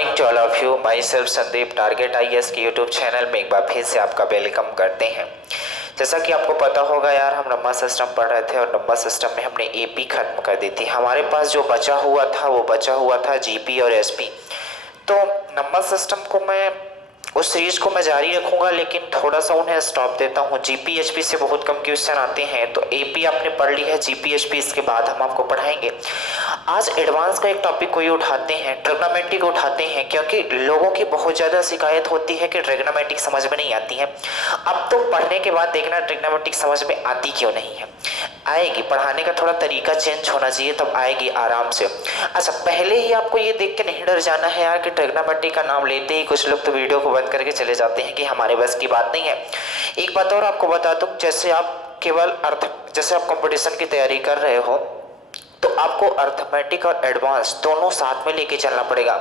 Morning to all of you. My self Sandeep target IAS के YouTube channel में एक बार फिर से आपका वेलकम करते हैं। जैसा कि आपको पता होगा यार, हम नंबर सिस्टम पढ़ रहे थे और नंबर सिस्टम में हमने एपी खत्म कर दी थी। हमारे पास जो बचा हुआ था जीपी और एसपी। तो नंबर सिस्टम को मैं उस सीरीज को मैं जारी रखूंगा, लेकिन थोड़ा सा उन्हें स्टॉप देता हूँ। जीपी एचपी से बहुत कम क्वेश्चन आते हैं, तो एपी आपने पढ़ ली है, जीपी एचपी इसके बाद हम आपको पढ़ाएंगे। आज एडवांस का एक टॉपिक कोई उठाते हैं, ट्रिग्नोमेट्रिक उठाते हैं, क्योंकि लोगों की बहुत ज़्यादा शिकायत होती है कि ट्रिग्नोमेट्रिक समझ में नहीं आती है। अब तो पढ़ने के बाद देखना ट्रिग्नोमेट्रिक समझ में आती क्यों नहीं है। आएगी, पढ़ाने का थोड़ा तरीका चेंज होना चाहिए, तब आएगी आराम से। अच्छा, पहले ही आपको ये देख के नहीं डर जाना है यार कि ट्रिग्नोमेट्री का नाम लेते ही कुछ लोग तो वीडियो को बंद करके चले जाते हैं कि हमारे बस की बात नहीं है। एक बात और आपको बता दूं, जैसे आप कंपटीशन की तैयारी कर रहे हो तो आपको अर्थमेटिक और एडवांस दोनों साथ में लेके चलना पड़ेगा।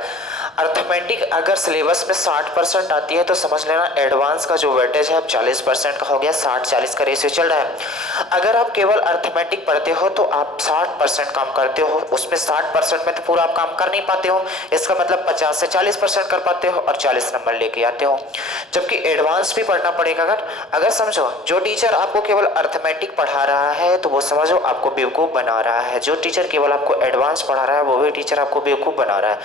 अर्थमेटिक अगर सिलेबस में 60% आती है तो समझ लेना एडवांस का जो वेटेज है अब 40% का हो गया, 60-40 का रेशियो चल रहा है। अगर आप केवल अर्थमेटिक पढ़ते हो तो आप 60% काम करते हो, उसमें 60% में तो पूरा आप काम कर नहीं पाते हो। इसका मतलब 50 से 40% कर पाते हो और 40 नंबर लेके आते हो। जबकि एडवांस भी पढ़ना पड़ेगा। अगर समझो, जो टीचर आपको केवल अर्थमेटिक पढ़ा रहा है तो वो समझो आपको बेवकूफ़ बना रहा है। जो टीचर केवल आपको एडवांस पढ़ा रहा है वो भी टीचर आपको बेवकूफ़ बना रहा है,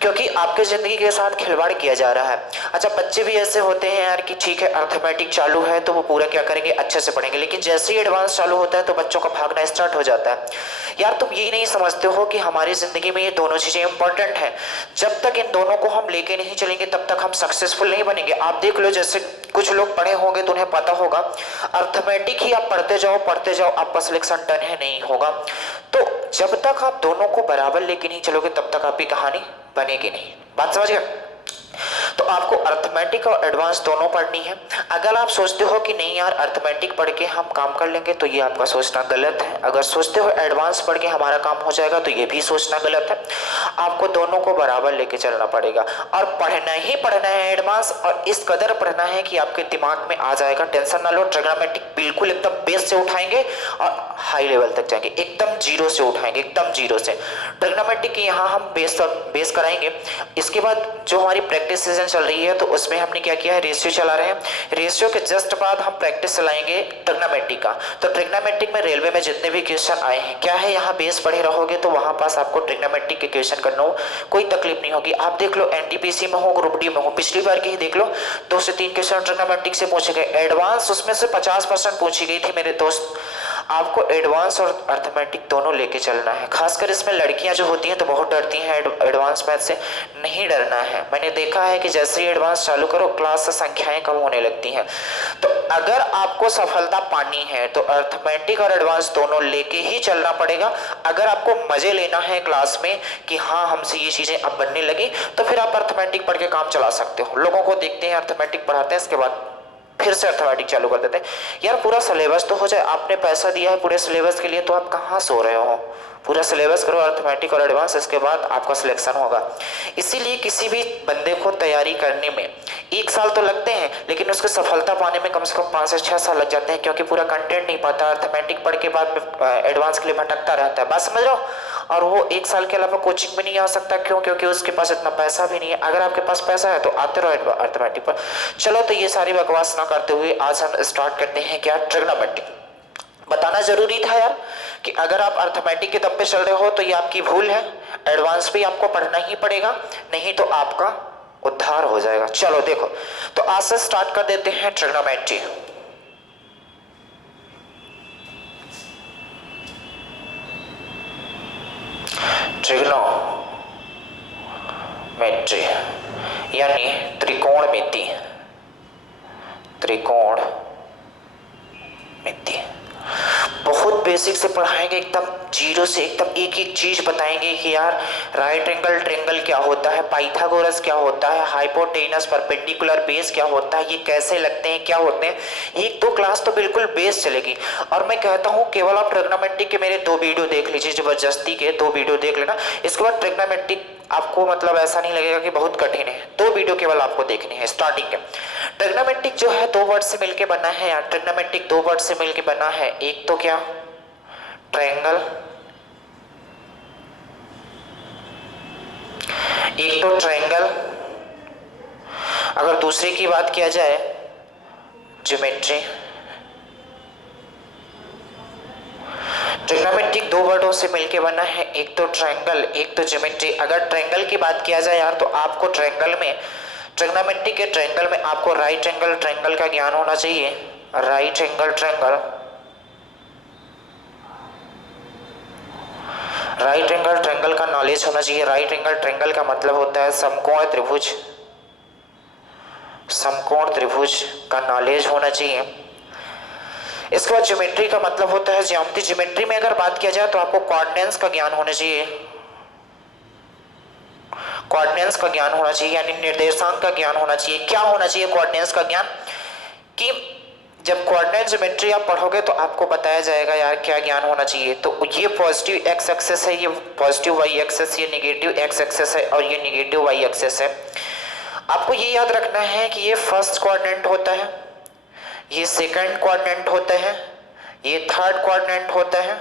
क्योंकि आपके ज़िंदगी के साथ खिलवाड़ किया जा रहा है। अच्छा, बच्चे भी ऐसे होते हैं यार कि ठीक है अर्थमेटिक चालू है तो वो पूरा क्या करेंगे, अच्छे से पढ़ेंगे, लेकिन जैसे ही एडवांस चालू होता है तो बच्चों का भागना स्टार्ट हो जाता है। यार तुम यही नहीं समझते हो कि हमारी ज़िंदगी में ये दोनों चीज़ें इंपॉर्टेंट हैं। जब तक इन दोनों को हम लेके नहीं चलेंगे तब तक हम सक्सेसफुल नहीं बनेंगे। आप देख लो, जैसे कुछ लोग पढ़े होंगे तो उन्हें पता होगा अर्थमेटिक ही आप पढ़ते जाओ, आपका सिलेक्शन डन है नहीं होगा। तो जब तक आप दोनों को बराबर लेके नहीं चलोगे तब तक आपकी कहानी बनेगी नहीं। बात समझ गए? तो आपको अर्थमेटिक और एडवांस दोनों पढ़नी है। अगर आप सोचते हो कि नहीं यार अर्थमेटिक पढ़ के हम काम कर लेंगे तो ये आपका सोचना गलत है। अगर सोचते हो एडवांस पढ़ के हमारा काम हो जाएगा तो ये भी सोचना गलत है। आपको दोनों को बराबर लेके चलना पड़ेगा और पढ़ना ही पढ़ना है एडवांस, और इस कदर पढ़ना है कि आपके दिमाग में आ जाएगा। टेंशन ना लो, ट्रिग्नोमेट्रिक बिल्कुल एकदम बेस से उठाएंगे और हाई लेवल तक जाएंगे, एकदम जीरो से उठाएंगे, एकदम जीरो से। ट्रिग्नोमेट्रिक यहाँ हम बेस कराएंगे। इसके बाद जो हमारी प्रैक्टिस सीजन चल रही है तो उसमें हमने क्या किया है, रेशियो चला रहे हैं। रेशियो के जस्ट बाद हम प्रैक्टिस चलाएंगे ट्रिग्नोमेट्रिक का। तो ट्रिग्नोमेट्रिक में रेलवे में जितने भी क्वेश्चन आए हैं, क्या है, यहाँ बेस पढ़े रहोगे तो वहां पास आपको ट्रिग्नोमेट्रिक के क्वेश्चन करना हो कोई तकलीफ नहीं होगी। आप देख लो एनटीपीसी में हो, ग्रुप डी में हो, पिछली बार की ही देख लो, 2 से 3 क्वेश्चन ट्रिग्नोमेट्रिक से पूछे गए। एडवांस उसमें से 50% पूछी गई थी मेरे दोस्त। आपको एडवांस और अर्थमेटिक दोनों लेके चलना है। खासकर इसमें लड़कियां जो होती हैं तो बहुत डरती हैं एडवांस मैथ से। नहीं डरना है। मैंने देखा है कि जैसे ही एडवांस चालू करो क्लास से संख्याएं कम होने लगती हैं। तो अगर आपको सफलता पानी है तो अर्थमेटिक और एडवांस दोनों लेके ही चलना पड़ेगा। अगर आपको मजे लेना है क्लास में कि हाँ हमसे ये चीजें अब बनने लगी, तो फिर आप अर्थमेटिक पढ़ के काम चला सकते हो। लोगों को देखते हैं अर्थमेटिक पढ़ाते हैं, इसके बाद फिर से अर्थमेटिक चालू कर देते हैं। यार पूरा सिलेबस तो हो जाए, आपने पैसा दिया है पूरे सिलेबस के लिए, तो आप कहाँ सो रहे हो? पूरा सिलेबस करो अर्थमेटिक और एडवांस, इसके बाद आपका सिलेक्शन होगा। इसीलिए किसी भी बंदे को तैयारी करने में 1 साल तो लगते हैं, लेकिन उसको सफलता पाने में कम से कम 5 से 6 साल लग जाते हैं, क्योंकि पूरा कंटेंट नहीं पाता। अर्थमेटिक पढ़ के बाद में एडवांस के लिए भटकता रहता है। बात समझ रहे हो? और वो 1 साल के अलावा कोचिंग में नहीं आ सकता। क्यों? क्योंकि उसके पास इतना पैसा भी नहीं है। अगर आपके पास पैसा है तो आते रहो अर्थमेटिक पर। चलो, तो ये सारी बकवास ना करते हुए आज हम स्टार्ट करते हैं क्या, ट्रिग्नोमेट्रिक। बताना जरूरी था यार कि अगर आप अर्थमेटिक के दम पे चल रहे हो तो ये आपकी भूल है। एडवांस भी आपको पढ़ना ही पड़ेगा, नहीं तो आपका उद्धार हो जाएगा। चलो देखो, तो आज से स्टार्ट कर देते हैं ट्रिग्नोमेट्री। ट्रिग्नोमेट्री यानी त्रिकोणमिति। बहुत बेसिक से पढ़ाएंगे, एकदम जीरो से, एकदम एक एक चीज बताएंगे कि यार राइट एंगल ट्रायंगल क्या होता है, पाइथागोरस क्या होता है, हाइपोटेनस परपेंडिकुलर बेस क्या होता है, ये कैसे लगते हैं, क्या होते हैं। 1-2 क्लास तो बिल्कुल बेस चलेगी। और मैं कहता हूँ केवल आप ट्रिग्नोमेट्रिक के मेरे 2 वीडियो देख लीजिए, जबरदस्ती के 2 वीडियो देख लेना। इसके बाद ट्रिग्नोमेट्रिक आपको मतलब ऐसा नहीं लगेगा कि बहुत कठिन है। 2 वीडियो केवल आपको देखनी है स्टार्टिंग के। ट्रिग्नोमेट्रिक जो है 2 वर्ड से मिलके बना है यार। ट्रिग्नोमेट्रिक 2 वर्ड से मिलके बना है। एक तो क्या, ट्रायंगल, एक तो ट्रायंगल, अगर दूसरे की बात किया जाए ज्योमेट्री, ट्रिग्नोमेट्रिक दो वर्डों से मिलकर बना है, एक तो ट्रायंगल एक तो ज्योमेट्री। अगर ट्रायंगल की बात किया जाए यार तो आपको ट्रायंगल में, ट्रिग्नोमेट्रिक के ट्रायंगल में आपको राइट एंगल ट्रायंगल का ज्ञान होना चाहिए। Right angle triangle, right angle triangle का नॉलेज होना चाहिए। राइट एंगल ट्रायंगल का मतलब होता है समकोण त्रिभुज, समकोण त्रिभुज का नॉलेज होना चाहिए। इसके बाद ज्योमेट्री का मतलब होता है ज्यामिति। ज्योमेट्री में अगर बात किया जाए तो आपको कोऑर्डिनेट्स का ज्ञान होना चाहिए, कोऑर्डिनेट्स का ज्ञान होना चाहिए, यानी निर्देशांक का ज्ञान होना चाहिए। क्या होना चाहिए कोऑर्डिनेट्स का ज्ञान, कि जब कोऑर्डिनेट ज्योमेट्री आप पढ़ोगे तो आपको बताया जाएगा यार क्या ज्ञान होना चाहिए। तो ये पॉजिटिव एक्स एक्सेस है, ये पॉजिटिव वाई एक्सेस, ये नेगेटिव एक्स एक्सेस है और ये नेगेटिव वाई एक्सेस है। आपको ये याद रखना है कि ये फर्स्ट कोऑर्डिनेट होता है, ये सेकंड कोऑर्डिनेट होता है, ये थर्ड कोऑर्डिनेट होता है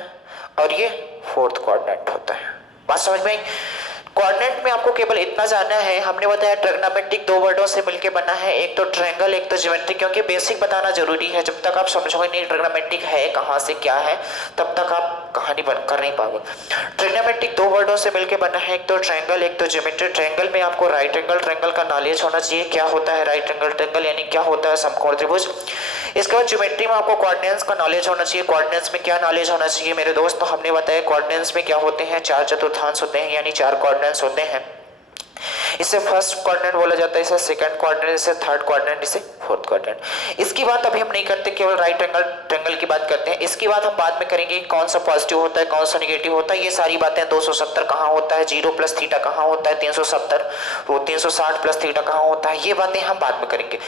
और ये फोर्थ कोऑर्डिनेट होता है। बात समझ में आई? कोऑर्डिनेट में आपको केवल इतना जानना है, हमने बताया ट्रिग्नोमेट्रिक दो वर्डों से मिलकर बना है, एक तो ट्रायंगल एक तो ज्योमेट्री, क्योंकि बेसिक बताना जरूरी है। जब तक आप समझोगे नहीं ट्रिग्नोमेट्रिक है कहाँ से क्या है, तब तक आप कहानी बन कर नहीं पाओगे। ट्रिग्नोमेट्रिक दो वर्डों से मिलकर बना है, एक तो ट्रायंगल एक तो ज्योमेट्री। ट्रायंगल में आपको राइट एंगल ट्रायंगल का नॉलेज होना चाहिए, क्या होता है राइट एंगल ट्रायंगल यानी क्या होता है समकोण त्रिभुज। इसके बाद ज्योमेट्री में आपको कोऑर्डिनेट्स का नॉलेज होना चाहिए। कोऑर्डिनेट्स में क्या नॉलेज होना चाहिए मेरे दोस्त, तो हमने बताया कोऑर्डिनेट्स में क्या होते हैं, चार चतुर्थांश होते हैं, यानी चार कोऑर्डिनेट्स होते हैं। इसे फर्स्ट कोऑर्डिनेट बोला जाता है, इसे सेकंड कोऑर्डिनेट, इसे थर्ड कोऑर्डिनेट, इसे फोर्थ कोऑर्डिनेट। इसकी बात अभी हम नहीं करते, केवल राइट एंगल ट्रायंगल की बात करते हैं। इसकी बात हम बाद में करेंगे, कौन सा पॉजिटिव होता है कौन सा नेगेटिव होता है, ये सारी बातें। 270 कहाँ होता है, 0 प्लस थीटा कहाँ होता है, 370 वो 360 प्लस थीटा कहाँ होता है, ये बातें हम बाद में करेंगे।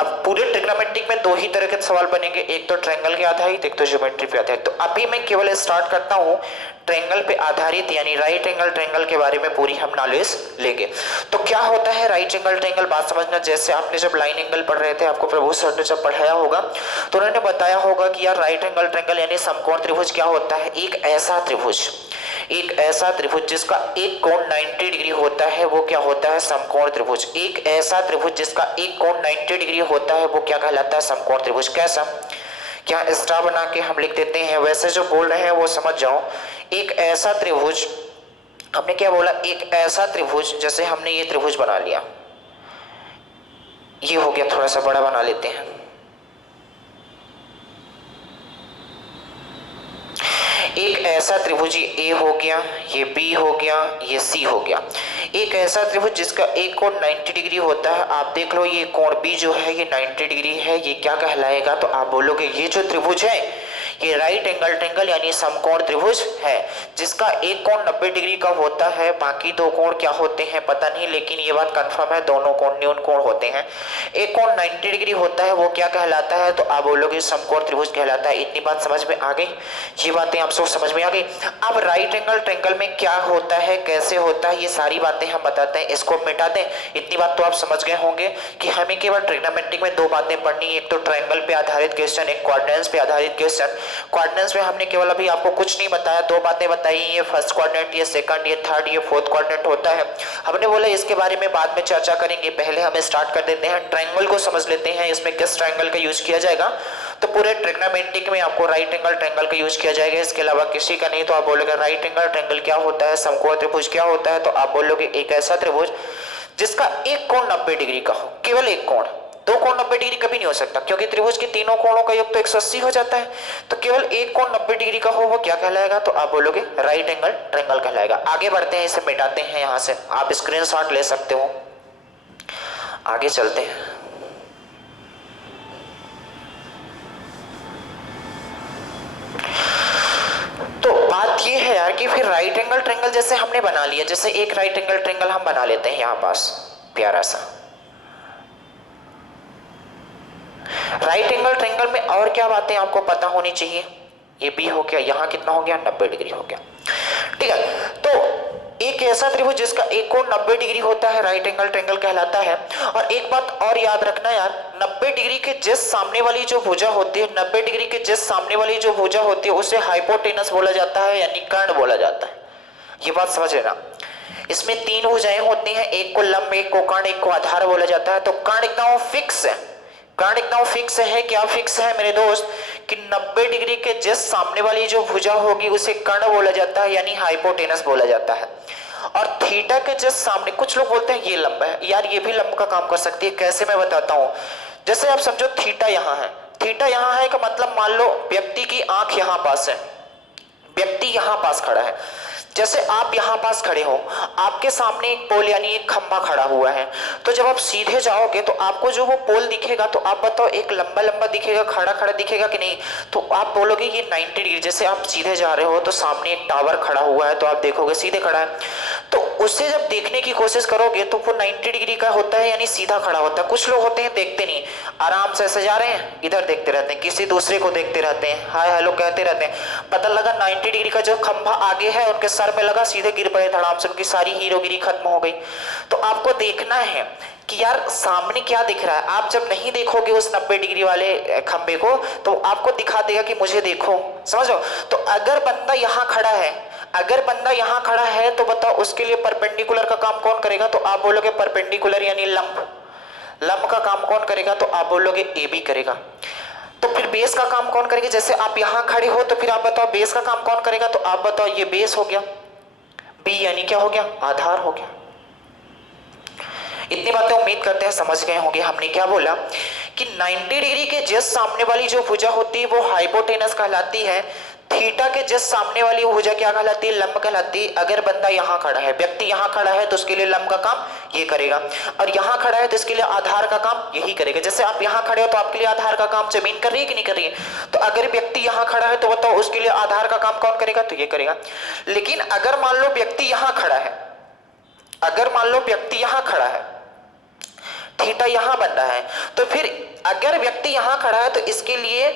अब पूरे ट्रिग्नोमेट्रिक में दो ही तरह के सवाल बनेंगे, एक तो ट्रायंगल के आधारित एक तो ज्योमेट्री पे आधारित। तो अभी मैं केवल स्टार्ट करता हूँ ट्रायंगल पे आधारित यानी राइट एंगल ट्रायंगल के बारे में पूरी हम नॉलेज लेंगे। तो क्या होता है राइट एंगल ट्रायंगल, बात समझना। जैसे आपने जब लाइन एंगल पढ़ रहे थे, आपको प्रभु सर ने जब पढ़ाया होगा तो उन्होंने बताया होगा कि यार राइट एंगल ट्रायंगल यानी समकोण त्रिभुज क्या होता है, एक ऐसा त्रिभुज जिसका एक कोण 90 डिग्री होता है वो क्या होता है समकोण त्रिभुज। एक ऐसा त्रिभुज जिसका एक कोण 90 डिग्री होता है वो क्या कहलाता है समकोण त्रिभुज। कैसा, क्या स्टार बना के हम लिख देते हैं, वैसे जो बोल रहे हैं वो समझ जाओ। एक ऐसा त्रिभुज, हमने क्या बोला, एक ऐसा त्रिभुज, जैसे हमने ये त्रिभुज बना लिया, ये हो गया, थोड़ा सा बड़ा बना लेते हैं। एक ऐसा त्रिभुज, ये ए हो गया, ये बी हो गया, ये सी हो गया। एक ऐसा त्रिभुज जिसका एक कोण 90 डिग्री होता है। आप देख लो ये कोण बी जो है ये 90 डिग्री है, ये क्या कहलाएगा, तो आप बोलोगे ये जो त्रिभुज है ये राइट एंगल ट्रायंगल यानी समकोण त्रिभुज है, जिसका एक कोण 90 डिग्री का होता है, बाकी दो कोण क्या होते हैं पता नहीं, लेकिन ये बात कंफर्म है दोनों कोण न्यून कोण होते हैं। एक कोण 90 डिग्री होता है वो क्या कहलाता है, तो आप बोलोगे समकोण त्रिभुज कहलाता है। इतनी बात समझ में आ गई, ये बातें आप सब समझ में आ गई। अब राइट एंगल ट्रायंगल में क्या होता है कैसे होता है ये सारी बातें हम बताते हैं, इसको मिटा दें। इतनी बात तो आप समझ गए होंगे कि हमें केवल ट्रिग्नोमेट्रिक में दो बातें पढ़नी, एक तो ट्रायंगल पे आधारित क्वेश्चन, एक कोऑर्डिनेट्स पे आधारित क्वेश्चन। कोऑर्डिनेट्स में हमने केवल अभी आपको कुछ नहीं बताया, दो बातें बताई, ये फर्स्ट कोऑर्डिनेट, ये सेकंड, ये थर्ड, ये फोर्थ कोऑर्डिनेट होता है। हमने बोला इसके बारे में बाद में चर्चा करेंगे, पहले हम स्टार्ट कर देते हैं ट्रायंगल को समझ लेते हैं, इसमें किस ट्रायंगल का यूज किया जाएगा। तो पूरे ट्रिग्नोमेट्रिक में आपको राइट एंगल ट्रायंगल का यूज किया जाएगा, इसके अलावा किसी का नहीं। तो आप बोलोगे राइट एंगल ट्रायंगल क्या होता है, समकोण त्रिभुज क्या होता है, तो आप बोलोगे एक ऐसा त्रिभुज जिसका एक कोण 90 डिग्री का हो, केवल एक कोण, दो कोण 90 डिग्री कभी नहीं हो सकता, क्योंकि त्रिभुज के तीनों कोणों का योग तो 180 हो जाता है। तो केवल एक कोण 90 डिग्री का हो वो क्या कहलाएगा, तो आप बोलोगे राइट एंगल ट्रायंगल कहलाएगा। आगे बढ़ते हैं, इसे मिटाते हैं, यहां से आप स्क्रीनशॉट ले सकते हो। आगे चलते हैं। तो बात ये है यार कि फिर राइट एंगल ट्रायंगल जैसे हमने बना लिया, जैसे एक राइट एंगल ट्रायंगल हम बना लेते हैं यहां पास प्यारा सा। राइट एंगल ट्रायंगल में और क्या बातें आपको पता होनी चाहिए, ये बी हो गया, यहां कितना हो गया 90 डिग्री हो गया, ठीक है। तो एक ऐसा त्रिभुज जिसका एक कोण 90 डिग्री होता है राइट एंगल ट्रायंगल कहलाता है। और एक बात और याद रखना यार, 90 डिग्री के जिस सामने वाली जो भुजा होती है, 90 डिग्री के जिस सामने वाली जो भुजा होती है उसे हाइपोटेनस बोला जाता है यानी कर्ण बोला जाता है। ये बात समझ लेना, इसमें 3 भुजाएं होती हैं, एक को लंब, एक को कर्ण, एक को आधार बोला जाता है। तो कर्ण एकदम फिक्स है, कर्ण एकदम फिक्स है। क्या फिक्स है मेरे दोस्त कि 90 डिग्री के जस्ट सामने वाली जो भुजा होगी उसे कर्ण बोला जाता है, यानी हाइपोटेनस बोला जाता है। और थीटा के जस्ट सामने, कुछ लोग बोलते हैं ये लंब है, यार ये भी लंब का काम कर सकती है। कैसे, मैं बताता हूं। जैसे आप समझो थीटा यहाँ है, थीटा यहाँ है का मतलब मान लो व्यक्ति की आंख यहाँ पास है, व्यक्ति यहाँ पास खड़ा है। जैसे आप यहाँ पास खड़े हो, आपके सामने एक पोल यानी एक खंभा खड़ा हुआ है, तो जब आप सीधे जाओगे तो आपको जो वो पोल दिखेगा, तो आप बताओ एक लंबा लंबा दिखेगा, खड़ा खड़ा दिखेगा कि नहीं? तो आप बोलोगे ये 90 डिग्री। जैसे आप सीधे जा रहे हो तो सामने एक टावर खड़ा हुआ है, तो आप देखोगे सीधे खड़ा है, तो उससे जब देखने की कोशिश करोगे तो वो 90 डिग्री का होता है, यानी सीधा खड़ा होता है। कुछ लोग होते हैं देखते नहीं, आराम से ऐसे जा रहे हैं, इधर देखते रहते हैं, किसी दूसरे को देखते रहते हैं, हाय हेलो कहते रहते हैं, पता लगा 90 डिग्री का जो खंभा आगे है उनके सर में लगा, सीधे गिर पड़े धड़ाम से, उनकी सारी हीरोगिरी खत्म हो गई। तो आपको देखना है कि यार सामने क्या दिख रहा है। आप जब नहीं देखोगे उस 90 डिग्री वाले खंबे को, तो आपको दिखा देगा कि मुझे देखो, समझो। तो अगर बंदा यहाँ खड़ा है, अगर बंदा यहाँ खड़ा है, तो बताओ उसके लिए परपेंडिकुलर का काम कौन करेगा? तो आप बोलोगे परपेंडिकुलर यानी लंब। लंब का काम कौन करेगा? तो आप बोलोगे ए बी करेगा। तो फिर बेस का काम कौन करेगा? जैसे आप यहाँ खड़े हो तो फिर आप बताओ बेस का काम कौन करेगा? तो आप बताओ ये बेस हो गया, बी यानी क्या हो गया? आधार हो गया। इतनी बातें उम्मीद करते हैं समझ गए होंगे। हमने क्या बोला कि 90 डिग्री के जस्ट सामने वाली जो भुजा होती है वो हाइपोटेनस कहलाती है। थीटा के जस्ट सामने वाली भुजा क्या कहलाती है? लंब कहलाती है। अगर बंदा यहाँ खड़ा है, व्यक्ति यहाँ खड़ा है, तो उसके लिए लंब का काम ये करेगा, और यहाँ खड़ा है तो इसके लिए आधार का काम यही करेगा। जैसे आप यहाँ खड़े हो तो आपके लिए आधार का काम जमीन कर रही है कि नहीं कर रही है? तो अगर व्यक्ति यहाँ खड़ा है तो बताओ उसके लिए आधार का काम कौन करेगा? तो ये करेगा। लेकिन अगर मान लो व्यक्ति यहाँ खड़ा है, अगर मान लो व्यक्ति यहाँ खड़ा है, थीटा यहां बन रहा है, तो फिर अगर व्यक्ति यहां खड़ा है तो इसके लिए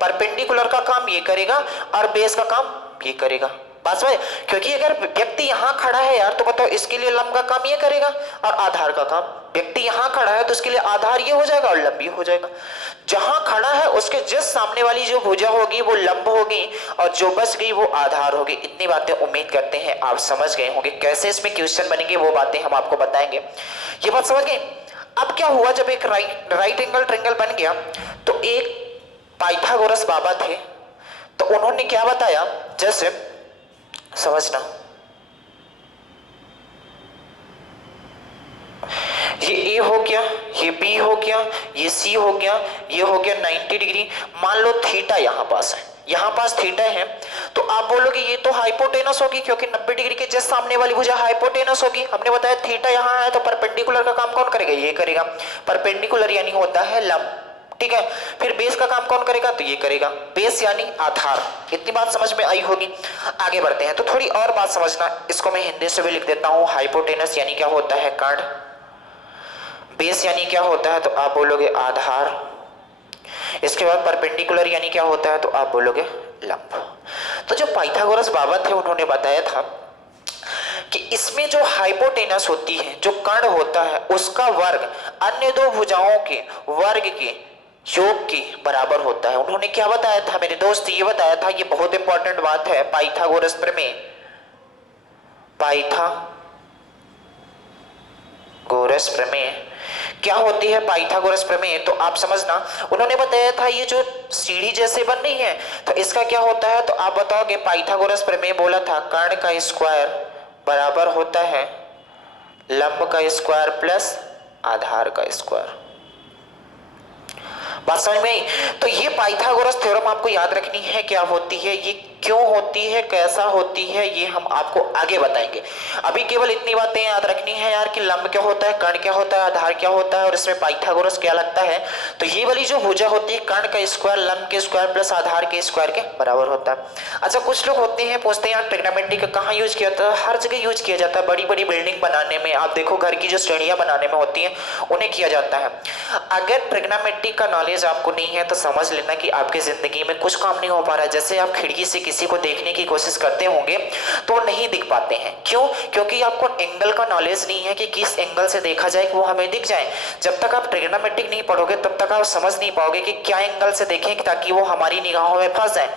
परपेंडिकुलर का काम ये करेगा और बेस का काम ये करेगा। बात समझ? क्योंकि अगर व्यक्ति यहां खड़ा है यार, तो बताओ इसके लिए लंब का काम ये करेगा और आधार का काम। व्यक्ति यहां खड़ा है तो इसके लिए आधार ये हो जाएगा और लंब ये हो जाएगा। जहां खड़ा है उसके जस्ट सामने वाली जो भुजा होगी वो लंब होगी और जो बच गई वो आधार होगी। इतनी बातें उम्मीद करते हैं आप समझ गए होंगे। कैसे इसमें क्वेश्चन बनेंगे वो बातें हम आपको बताएंगे। ये बात समझ गए? अब क्या हुआ, जब एक राइट एंगल ट्रायंगल बन गया तो एक पाइथागोरस बाबा थे, तो उन्होंने क्या बताया, जैसे समझना, ये ए हो गया, ये बी हो गया, ये सी हो गया, ये हो गया 90 डिग्री। मान लो थीटा यहां पास है, यहां पास थीटा है, तो आप बोलोगे ये तो हाइपोटेनस होगी, क्योंकि 90 डिग्री के जस्ट सामने वाली भुजा हाइपोटेनस होगी। हमने बताया थीटा यहां है तो परपेंडिकुलर का काम कौन करेगा? ये करेगा। परपेंडिकुलर यानी होता है लंब, ठीक है। फिर बेस का काम कौन करेगा? तो ये करेगा। बेस यानी आधार। इतनी बात समझ में आई होगी। आगे बढ़ते हैं तो थोड़ी और बात समझना, इसको मैं हिंदी से भी लिख देता हूं। हाइपोटेनस यानी क्या होता है? कर्ण। बेस यानी क्या होता है? तो आप बोलोगे आधार। इसके बाद परपेंडिकुलर यानी क्या होता है? तो आप बोलोगे लंब। तो जो पाइथागोरस बाबा थे उन्होंने बताया था कि इसमें जो हाइपोटेनस होती है, जो कर्ण होता है, उसका वर्ग अन्य दो भुजाओं के वर्ग के योग के बराबर होता है। उन्होंने क्या बताया था मेरे दोस्त? ये बताया था, ये बहुत इंपॉर्टेंट बात है, पाइथागोरस प्रमेय। पाइथागोरस प्रमेय क्या होती है? पाइथागोरस प्रमेय तो आप समझना, उन्होंने बताया था ये जो सीढ़ी जैसे बन रही है तो इसका क्या होता है? तो आप बताओगे पाइथागोरस प्रमेय बोला था कर्ण का स्क्वायर बराबर होता है लंब का स्क्वायर प्लस आधार का स्क्वायर। बात समझ में आई? तो ये पाइथागोरस थ्योरम आपको याद रखनी है, क्या होती है, ये क्यों होती है, कैसा होती है, ये हम आपको आगे बताएंगे। अभी केवल इतनी बातें याद रखनी है यार कि लंब क्या होता है, कर्ण क्या होता है, आधार क्या होता है और इसमें पाइथागोरस क्या लगता है। तो ये वाली जो भुजा होती है कर्ण का स्क्वायर लंब के स्क्वायर प्लस आधार के स्क्वायर के बराबर होता है। अच्छा, कुछ लोग होते हैं पूछते हैं यार ट्रिग्नोमेट्री का कहाँ यूज किया जाता है? हर जगह यूज किया जाता है। बड़ी बड़ी बिल्डिंग बनाने में, आप देखो घर की जो श्रेणियां बनाने में होती हैं उन्हें किया जाता है। अगर ट्रिग्नोमेट्री का नॉलेज नॉलेज आपको नहीं है तो समझ लेना कि आपकी ज़िंदगी में कुछ काम नहीं हो पा रहा है। जैसे आप खिड़की से किसी को देखने की कोशिश करते होंगे तो नहीं दिख पाते हैं, क्यों? क्योंकि आपको एंगल का नॉलेज नहीं है कि किस एंगल से देखा जाए कि वो हमें दिख जाए। जब तक आप ट्रिग्नोमेट्रिक नहीं पढ़ोगे तब तक आप समझ नहीं पाओगे कि क्या एंगल से देखें ताकि वो हमारी निगाहों में फंस जाए।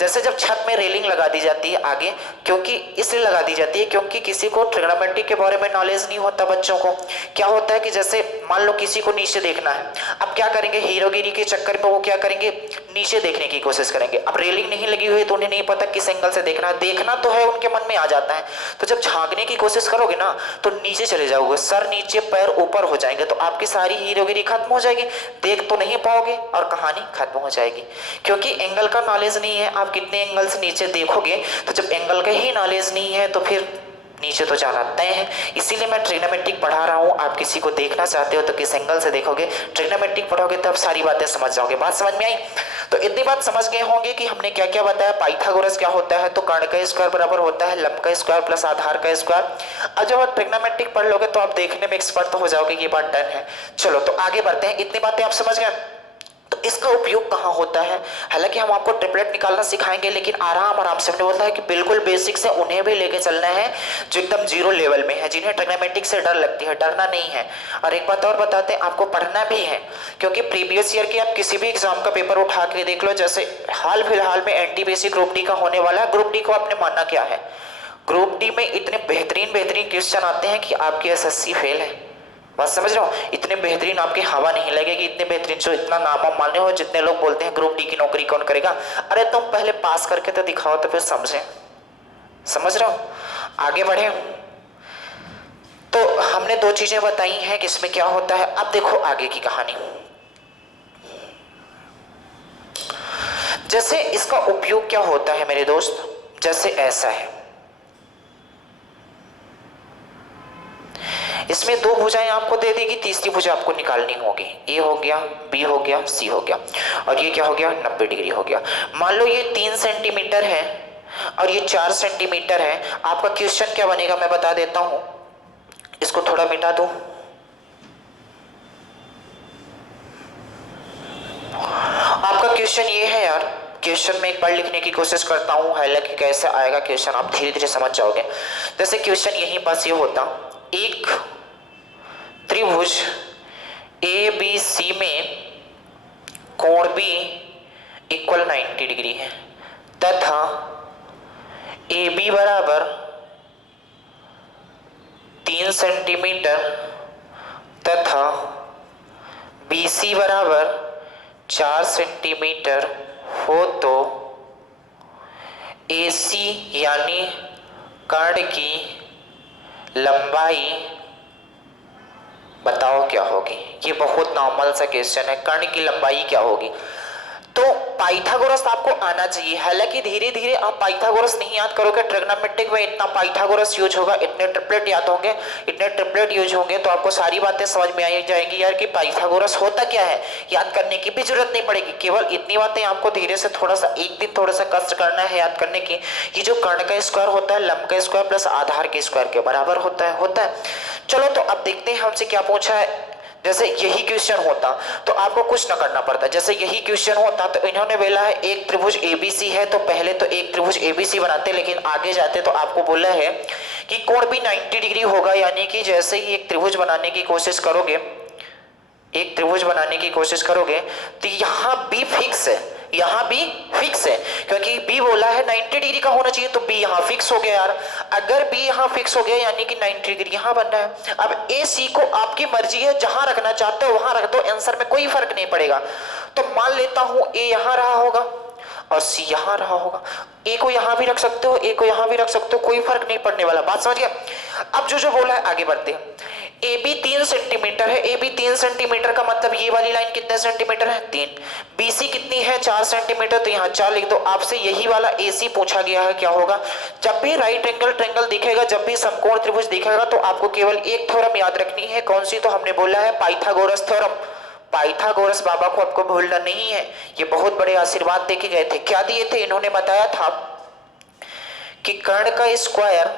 जैसे जब छत में रेलिंग लगा दी जाती है आगे, क्योंकि इसलिए लगा दी जाती है क्योंकि किसी को ट्रिग्नोमेट्रिक के बारे में नॉलेज नहीं होता। बच्चों को क्या होता है कि जैसे मान लो किसी को नीचे देखना है, अब क्या करेंगे, हीरोगिरी के चक्कर में वो क्या करेंगे, नीचे देखने की कोशिश करेंगे। अब रेलिंग नहीं लगी हुई तो उन्हें नहीं पता किस एंगल से देखना है, देखना तो है उनके मन में आ जाता है। तो जब झांकने की कोशिश करोगे ना तो नीचे चले जाओगे, सर नीचे पैर ऊपर हो जाएंगे, तो आपकी सारी हीरोगिरी खत्म हो जाएगी, देख तो नहीं पाओगे और कहानी खत्म हो जाएगी। क्योंकि एंगल का नॉलेज नहीं है, आप कितने एंगल से नीचे देखोगे, तो जब एंगल का ही नॉलेज नहीं है तो फिर नीचे तो जाना तय है। इसीलिए मैं ट्रिग्नोमेट्रिक पढ़ा रहा हूँ। आप किसी को देखना चाहते हो तो किस एंगल से देखोगे, ट्रिग्नोमेट्रिक पढ़ोगे तो आप सारी बातें समझ जाओगे। बात समझ में आई? तो इतनी बात समझ गए होंगे कि हमने क्या क्या बताया। पाइथागोरस क्या होता है, तो कर्ण का स्क्वायर बराबर होता है लंब का स्क्वायर प्लस आधार का स्क्वायर। अब जब आप ट्रिग्नोमेट्रिक पढ़ लोगे तो आप देखने में एक्सपर्ट तो हो जाओगे, ये बात डन है। चलो तो आगे बढ़ते हैं। इतनी बातें आप समझ गए। तो इसका उपयोग कहाँ होता है? हालांकि हम आपको ट्रिपलेट निकालना सिखाएंगे, लेकिन आराम से हमने बोला है कि बिल्कुल बेसिक से उन्हें भी लेके चलना है जो एकदम जीरो लेवल में है, जिन्हें ट्रिग्नोमेट्रिक से डर लगती है। डरना नहीं है। और एक बात और बताते हैं, आपको पढ़ना भी है, क्योंकि प्रीवियस ईयर की आप किसी भी एग्जाम का पेपर उठा के देख लो। जैसे हाल फिलहाल में एनटीपीसी ग्रुप डी का होने वाला है। ग्रुप डी को आपने माना क्या है? ग्रुप डी में इतने बेहतरीन क्वेश्चन आते हैं कि आपकी एसएससी फेल है। बात समझ रहे हो? इतने बेहतरीन आपकी हवा नहीं लगेगी, इतने बेहतरीन जो इतना नाम आप माने हो। जितने लोग बोलते हैं ग्रुप डी की नौकरी कौन करेगा, अरे तुम पहले पास करके तो दिखाओ तो फिर समझे। समझ रहे हो? आगे बढ़े तो हमने दो चीजें बताई हैं कि इसमें क्या होता है। अब देखो आगे की कहानी। जैसे इसका उपयोग क्या होता है मेरे दोस्त, जैसे ऐसा है, इसमें दो भुजाएं आपको दे देगी, तीसरी भुजा आपको निकालनी होगी। ए हो गया, बी हो गया, सी हो गया, और ये क्या हो गया, 90 डिग्री हो गया। मान लो ये 3 सेंटीमीटर है और ये 4 सेंटीमीटर है। आपका क्वेश्चन क्या बनेगा मैं बता देता हूं, इसको थोड़ा मिटा दो। आपका क्वेश्चन ये है यार, क्वेश्चन में एक बार लिखने की कोशिश करता हूं, हालांकि कैसे आएगा क्वेश्चन आप धीरे धीरे समझ जाओगे। जैसे क्वेश्चन यहीं पास ये होता, एक त्रिभुज ए बी सी में कोण बी इक्वल 90 डिग्री है तथा ए बी बराबर 3 सेंटीमीटर तथा बी सी बराबर 4 सेंटीमीटर हो तो ए सी यानी कर्ण की लंबाई बताओ क्या होगी। ये बहुत नॉर्मल सा क्वेश्चन है, कर्ण की लंबाई क्या होगी। तो पाइथागोरस आपको आना चाहिए। हालांकि धीरे धीरे आप पाइथागोरस नहीं याद करोगे, ट्रिग्नोमेट्रिक में इतना पाइथागोरस यूज होगा, इतने ट्रिपलेट याद होंगे, इतने ट्रिपलेट यूज होंगे तो आपको सारी बातें समझ में आ जाएंगी यार कि पाइथागोरस होता क्या है। याद करने की भी जरूरत नहीं पड़ेगी, केवल इतनी बातें आपको धीरे से थोड़ा सा एक दिन थोड़ा सा कष्ट करना है याद करने की। ये जो कर्ण का स्क्वायर होता है लंब का स्क्वायर प्लस आधार के स्क्वायर के बराबर होता है। चलो तो अब देखते हैं हमसे क्या पूछा है। जैसे यही क्वेश्चन होता तो आपको कुछ ना करना पड़ता। जैसे यही क्वेश्चन होता तो इन्होंने बोला है एक त्रिभुज एबीसी है, तो पहले तो एक त्रिभुज एबीसी बनाते, लेकिन आगे जाते तो आपको बोला है कि कोण भी 90 डिग्री होगा। यानी कि जैसे ही एक त्रिभुज बनाने की कोशिश करोगे, एक त्रिभुज बनाने की कोशिश करोगे तो यहाँ भी फिक्स है, यहाँ भी फिक्स है, क्योंकि बी बोला है 90 डिग्री का होना चाहिए, तो बी यहाँ फिक्स हो गया यार। अगर बी यहाँ फिक्स हो गया यानी कि 90 डिग्री यहाँ बनना है। अब ए सी को आपकी मर्जी है, जहां रखना चाहते हो वहां रख दो, आंसर में कोई फर्क नहीं पड़ेगा। तो मान लेता हूं ए यहाँ रहा होगा और सी यहाँ रहा होगा। ए को यहाँ भी रख सकते हो, ए को यहाँ भी रख सकते हो, कोई फर्क नहीं पड़ने वाला। बात समझ गया? अब जो बोला है आगे बढ़ते हैं। ए बी 3 सेंटीमीटर है, ए बी 3 सेंटीमीटर का मतलब ये वाली लाइन कितने सेंटीमीटर है, 3। बी सी कितनी है, 4 सेंटीमीटर, तो यहाँ 4 लिख दो। आपसे यही वाला ए सी पूछा गया है, क्या होगा। जब भी राइट एंगल ट्रायंगल दिखेगा, जब भी समकोण त्रिभुज दिखेगा, तो आपको केवल एक थ्योरम याद रखनी है। कौन सी? तो हमने बोला है पाइथागोरस थ्योरम। पाइथागोरस बाबा को आपको भूलना नहीं है, ये बहुत बड़े आशीर्वाद देके गए थे। क्या दिए थे? इन्होंने बताया था कि कर्ण का स्क्वायर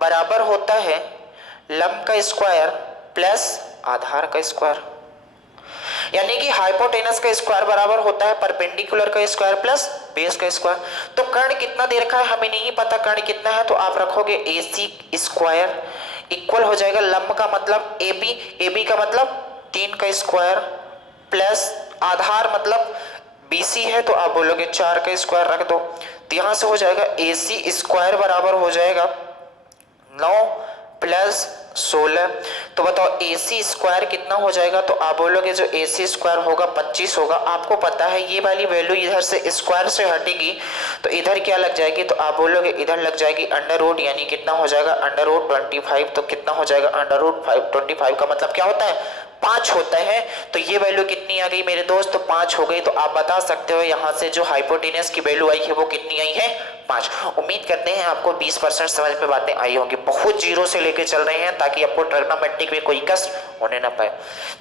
बराबर होता है लंब का स्क्वायर प्लस आधार का स्क्वायर। यानी कि हाइपोटेनस का स्क्वायर बराबर होता है परपेंडिकुलर का स्क्वायर प्लस बेस का स्क्वायर। तो कर्ण कितना दे रखा है हमें नहीं पता, कर्ण कितना है, तो आप रखोगे AC स्क्वायर इक्वल हो जाएगा लंब का मतलब AB, AB का मतलब 3 का स्क्वायर प्लस आधार मतलब BC है तो आप बोलोगे 4 का स्क्वायर रख दो। तो यहां से हो जाएगा AC स्क्वायर बराबर हो जाएगा 9 प्लस 16। तो बताओ AC स्क्वायर कितना हो जाएगा, तो आप बोलोगे जो AC स्क्वायर होगा 25 होगा। आपको पता है ये वाली वैल्यू इधर से स्क्वायर से हटेगी तो इधर क्या लग जाएगी, तो आप बोलोगे इधर लग जाएगी अंडर रूट, यानी कितना हो जाएगा अंडर रूट 25। तो कितना हो जाएगा अंडर रूट 25 का मतलब क्या होता है 5 होता है। तो ये वैल्यू कितनी आ गई मेरे दोस्त, तो 5 हो गई। तो आप बता सकते हो यहाँ से जो हाइपोटेनस की वैल्यू आई है वो कितनी आई है 5। उम्मीद करते हैं आपको 20% समझ में बातें आई होंगी। बहुत जीरो से लेके चल रहे हैं ताकि आपको ट्रिग्नोमेट्रिक में कोई कष्ट होने ना पाए।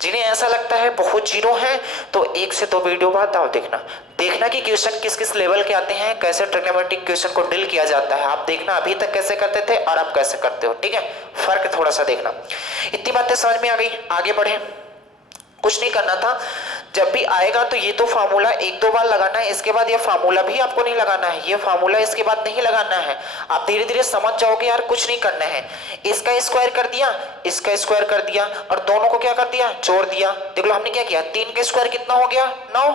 जिन्हें ऐसा लगता है बहुत जीरो है तो 1 से 2 वीडियो बाद आओ देखना कि क्वेश्चन किस किस लेवल के आते हैं, कैसे ट्रिग्नोमेट्रिक क्वेश्चन को डील किया जाता है। आप देखना अभी तक कैसे करते थे और आप कैसे करते हो, ठीक है, फर्क थोड़ा सा देखना। इतनी बातें समझ में आ गई, आगे बढ़े। कुछ नहीं करना था, जब भी आएगा तो ये तो फार्मूला 1-2 बार लगाना है, इसके बाद ये फार्मूला भी आपको नहीं लगाना है, ये फार्मूला इसके बाद नहीं लगाना है। आप धीरे धीरे समझ जाओगे यार, कुछ नहीं करना है। इसका स्क्वायर कर दिया, इसका स्क्वायर कर दिया और दोनों को क्या कर दिया जोड़ दिया। देख लो हमने क्या किया, 3 का स्क्वायर कितना हो गया 9,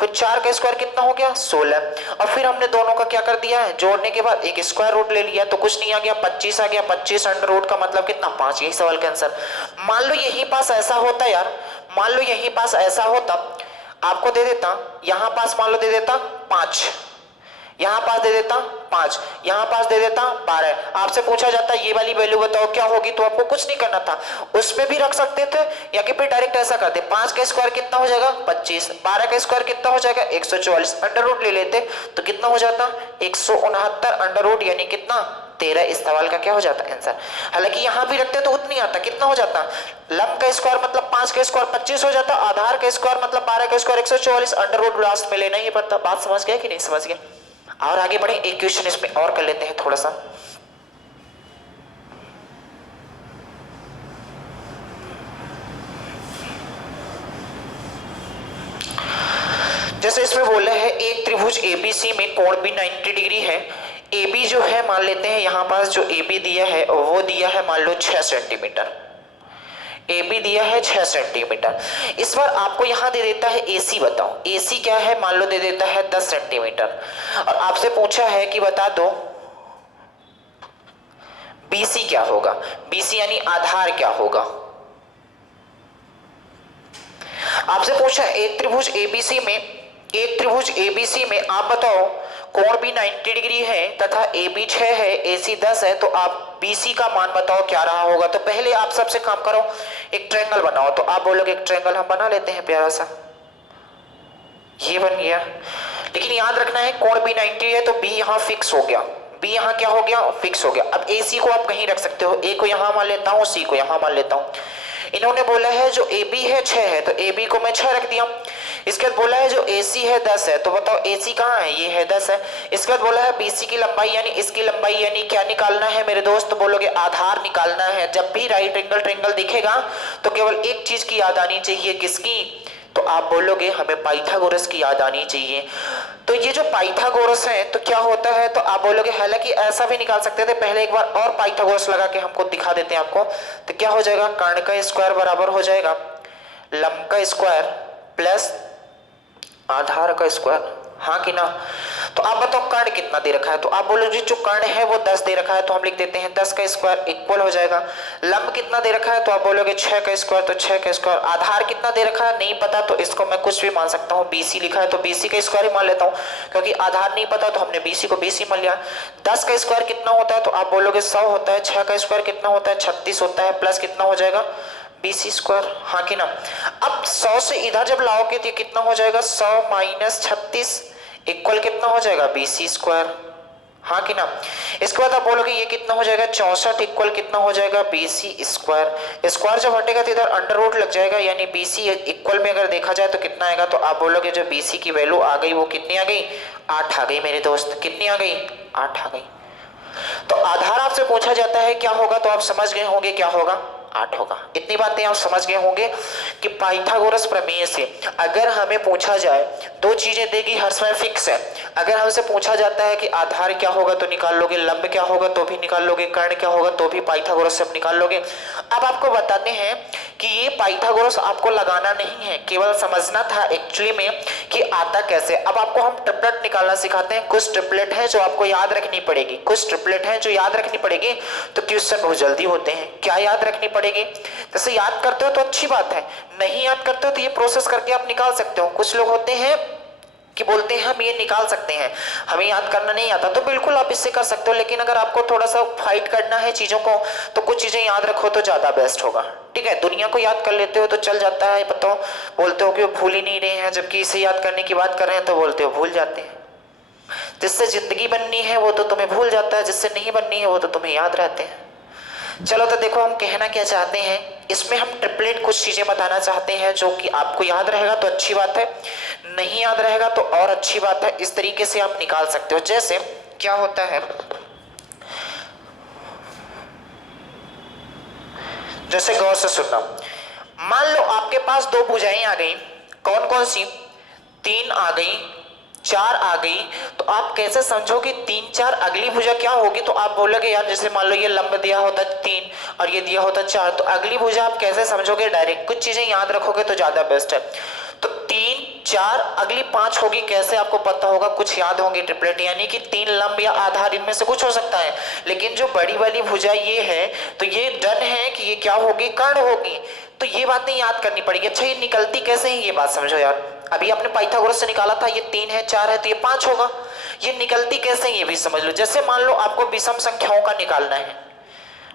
फिर 4 का स्क्वायर कितना हो गया 16 और फिर हमने दोनों का क्या कर दिया है जोड़ने के बाद एक स्क्वायर रूट ले लिया। तो कुछ नहीं आ गया 25 आ गया, 25 अंडर रूट का मतलब कितना 5। यही सवाल का आंसर। मान लो यही पास ऐसा होता यार, मान लो यहीं पास ऐसा होता, आपको दे देता यहां पास मान लो दे देता 5, यहां पास दे देता 5, यहां पास दे देता 12। आपसे पूछा जाता ये वाली वैल्यू बताओ क्या होगी, तो आपको कुछ नहीं करना था, उसमें भी रख सकते थे या कि फिर डायरेक्ट ऐसा करते 5 का स्क्वायर कितना हो जाएगा 25, 12 का स्क्वायर कितना हो जाएगा 144, अंडर रूट ले लेते तो कितना हो जाता 169 अंडर रूट, यानी कितना 13। इस सवाल का क्या हो जाता आंसर। हालांकि यहां भी रखते तो उतना ही आता, कितना हो जाता लंब का स्क्वायर मतलब 5 का स्क्वायर 25 हो जाता, आधार का स्क्वायर मतलब 12 का स्क्वायर 144, अंडर रूट लास्ट में लेना ही पड़ता। बात समझ गए कि नहीं समझ गए। और आगे बढ़े, एक क्वेश्चन इसमें और कर लेते हैं थोड़ा सा। जैसे इसमें बोल रहे हैं एक त्रिभुज ABC में कोण भी 90 डिग्री है। AB जो है मान लेते हैं यहां पास जो AB दिया है वो दिया है मान लो 6 सेंटीमीटर, AB दिया है 6 सेंटीमीटर। इस बार आपको यहां दे देता है AC, बताओ AC क्या है, मान लो दे देता है 10 सेंटीमीटर और आपसे पूछा है कि बता दो BC क्या होगा, BC यानी आधार क्या होगा। आपसे पूछा एक त्रिभुज ABC में आप बताओ कोण भी 90 डिग्री है तथा AB 6 है, AC 10 है, तो आप BC का मान बताओ क्या रहा होगा। तो पहले आप सबसे काम करो, एक ट्रायंगल बनाओ। तो आप बोलोगे एक ट्रायंगल हम बना लेते हैं प्यारा सा, ये बन गया। लेकिन याद रखना है कोण भी 90 है तो B यहाँ फिक्स हो गया, B यहाँ क्या हो गया फिक्स हो गया। अब AC को आप कहीं रख सकते हो, A को यहाँ मान लेता हूँ, C को यहाँ मान लेता हूँ। इन्होंने बोला है जो AB है 6 है तो AB को मैं 6 रख दिया। इसके बाद बोला है जो AC है 10 है, तो बताओ AC कहाँ है, ये है 10 है। इसके बाद बोला है BC की लंबाई यानी इसकी लंबाई यानी क्या निकालना है मेरे दोस्त, बोलोगे आधार निकालना है। जब भी राइट एंगल ट्रायंगल दिखेगा तो केवल एक चीज की याद आनी चाहिए, किसकी, तो आप बोलोगे हमें पाइथागोरस की याद आनी चाहिए। तो ये जो पाइथागोरस है तो क्या होता है, तो आप बोलोगे हालांकि ऐसा भी निकाल सकते थे, पहले एक बार और पाइथागोरस लगा के हमको दिखा देते हैं आपको। तो क्या हो जाएगा कर्ण का स्क्वायर बराबर हो जाएगा लंब का स्क्वायर प्लस आधार का स्क्वायर, हाँ कि ना। तो आप बताओ कर्ण कितना दे रखा है, तो आप बोलोगे जो कर्ण है वो 10 दे रखा है, तो हम लिख देते हैं 10 का स्क्वायर इक्वल हो जाएगा। लंब कितना दे रखा है, तो आप बोलोगे 6 का स्क्वायर, तो 6 का स्क्वायर। आधार कितना दे रखा है नहीं पता, तो इसको मैं कुछ भी मान सकता हूँ, BC लिखा है तो BC का स्क्वायर ही मान लेता हूँ, क्योंकि आधार नहीं पता तो हमने BC को BC मान लिया। 10 का स्क्वायर कितना होता है, तो आप बोलोगे 100 होता है। 6 का स्क्वायर कितना होता है 36 होता है, प्लस कितना हो जाएगा BC स्क्वायर, हाँ कि ना। अब 100 से इधर जब लाओगे तो कितना हो जाएगा 100 माइनस 36 इक्वल कितना हो जाएगा BC स्क्वायर, हाँ कि ना। इसके बाद आप बोलोगे ये कितना हो जाएगा 64 इक्वल कितना हो जाएगा BC स्क्वायर। स्क्वायर जब हटेगा तो इधर अंडर रूट लग जाएगा, यानी BC इक्वल में अगर देखा जाए तो कितना आएगा, तो आप बोलोगे जो BC की वैल्यू आ गई वो कितनी आ गई 8 आ गई मेरे दोस्त, कितनी आ गई 8 आ गई। तो आधार आपसे पूछा जाता है क्या होगा, तो आप समझ गए होंगे क्या होगा। 8 होगा। इतनी बातें आप समझ गए होंगे कि पाइथागोरस प्रमेय से अगर हमें पूछा जाए, दो चीजें देगी हर समय फिक्स है। अगर हमसे पूछा जाता है कि आधार क्या होगा तो निकाल लोगे, लंब क्या होगा तो भी निकाल लोगे, कर्ण क्या होगा तो भी पाइथागोरस से आप निकाल लोगे। अब आपको बताते हैं कि ये पाइथागोरस आपको लगाना नहीं है, केवल समझना था एक्चुअली में कि आता कैसे। अब आपको हम ट्रिपलेट निकालना सिखाते हैं। कुछ ट्रिपलेट है जो आपको याद रखनी पड़ेगी, कुछ ट्रिपलेट है जो याद रखनी पड़ेगी। तो क्वेश्चन बहुत जल्दी होते हैं। क्या याद रखनी पड़ेगी? जैसे याद करते हो तो अच्छी बात है, नहीं याद करते हो तो ये प्रोसेस करके आप निकाल सकते हो। कुछ लोग होते हैं कि बोलते हैं हम ये निकाल सकते हैं, हमें याद करना नहीं आता, तो बिल्कुल आप इससे कर सकते हो। लेकिन अगर आपको थोड़ा सा फाइट करना है चीजों को तो कुछ चीजें याद रखो तो ज्यादा बेस्ट होगा। ठीक है, दुनिया को याद कर लेते हो तो चल जाता है, बताओ बोलते हो कि वो भूल ही नहीं रहे हैं, जबकि इसे याद करने की बात कर रहे हैं तो बोलते हो भूल जाते हैं। जिससे जिंदगी बननी है वो तो तुम्हें भूल जाता है, जिससे नहीं बननी है वो तो तुम्हें याद रहते हैं। चलो तो देखो हम कहना क्या चाहते हैं, इसमें हम ट्रिपलेट कुछ चीजें बताना चाहते हैं जो कि आपको याद रहेगा तो अच्छी बात है, नहीं याद रहेगा तो और अच्छी बात है। इस तरीके से आप निकाल सकते हो। जैसे क्या होता है, जैसे गौर से सुनना, मान लो आपके पास दो भुजाएं आ गई, कौन कौन सी? 3 आ गई, 4 आ गई। तो आप कैसे समझोगे 3 4 अगली भुजा क्या होगी? तो आप बोलोगे यार जैसे मान लो ये लंब दिया होता 3 और ये दिया होता 4, तो अगली भुजा आप कैसे समझोगे? डायरेक्ट कुछ चीजें याद रखोगे तो ज्यादा बेस्ट है। तो 3 4 अगली 5 होगी, कैसे आपको पता होगा? कुछ याद होंगे ट्रिपलेट, यानी कि 3 लंब या आधार इनमें से कुछ हो सकता है। लेकिन जो बड़ी वाली भुजा ये है तो ये डन है कि ये क्या होगी? कर्ण होगी। तो ये बातें याद करनी पड़ेगी। अच्छा ये निकलती कैसे है ये बात समझो यार। अभी आपने पाइथागोरस से निकाला था, ये 3 है 4 है तो ये 5 होगा। ये निकलती कैसे ये भी समझ लो। जैसे मान लो आपको विषम संख्याओं का निकालना है,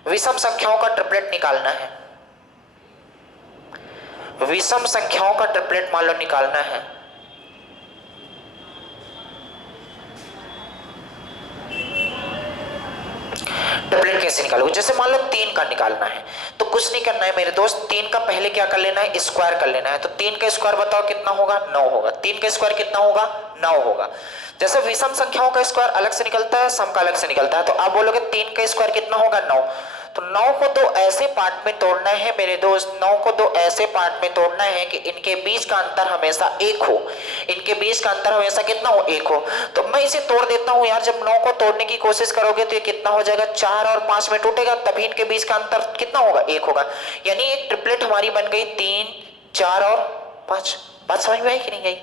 विषम संख्याओं का ट्रिपलेट निकालना है, विषम संख्याओं का ट्रिपलेट मान लो निकालना है। ट्रिपलेट कैसे निकालोगे? जैसे मान लो 3 का निकालना है तो कुछ नहीं करना है मेरे दोस्त, 3 का पहले क्या कर लेना है? स्क्वायर कर लेना है। तो 3 का स्क्वायर बताओ कितना होगा? 9 होगा। 3 का स्क्वायर कितना होगा? 9 होगा। जैसे विषम संख्याओं का स्क्वायर अलग से निकलता है, सम का अलग से निकलता है, तो आप बोलोगे 3 का स्क्वायर कितना होगा? 9। तो 9 को दो ऐसे पार्ट में तोड़ना है मेरे दोस्त, 9 को दो ऐसे पार्ट में तोड़ना है कि इनके बीच का अंतर हमेशा 1 हो। इनके बीच का अंतर हमेशा कितना हो? 1 हो। तो मैं इसे तोड़ देता हूं यार। जब 9 को तोड़ने की कोशिश करोगे तो ये कितना हो जाएगा? 4 और 5 में टूटेगा, तभी इनके बीच का अंतर कितना होगा? 1 होगा। यानी एक ट्रिपलेट हमारी बन गई 3 4 और 5। बात समझ में आई कि नहीं आई?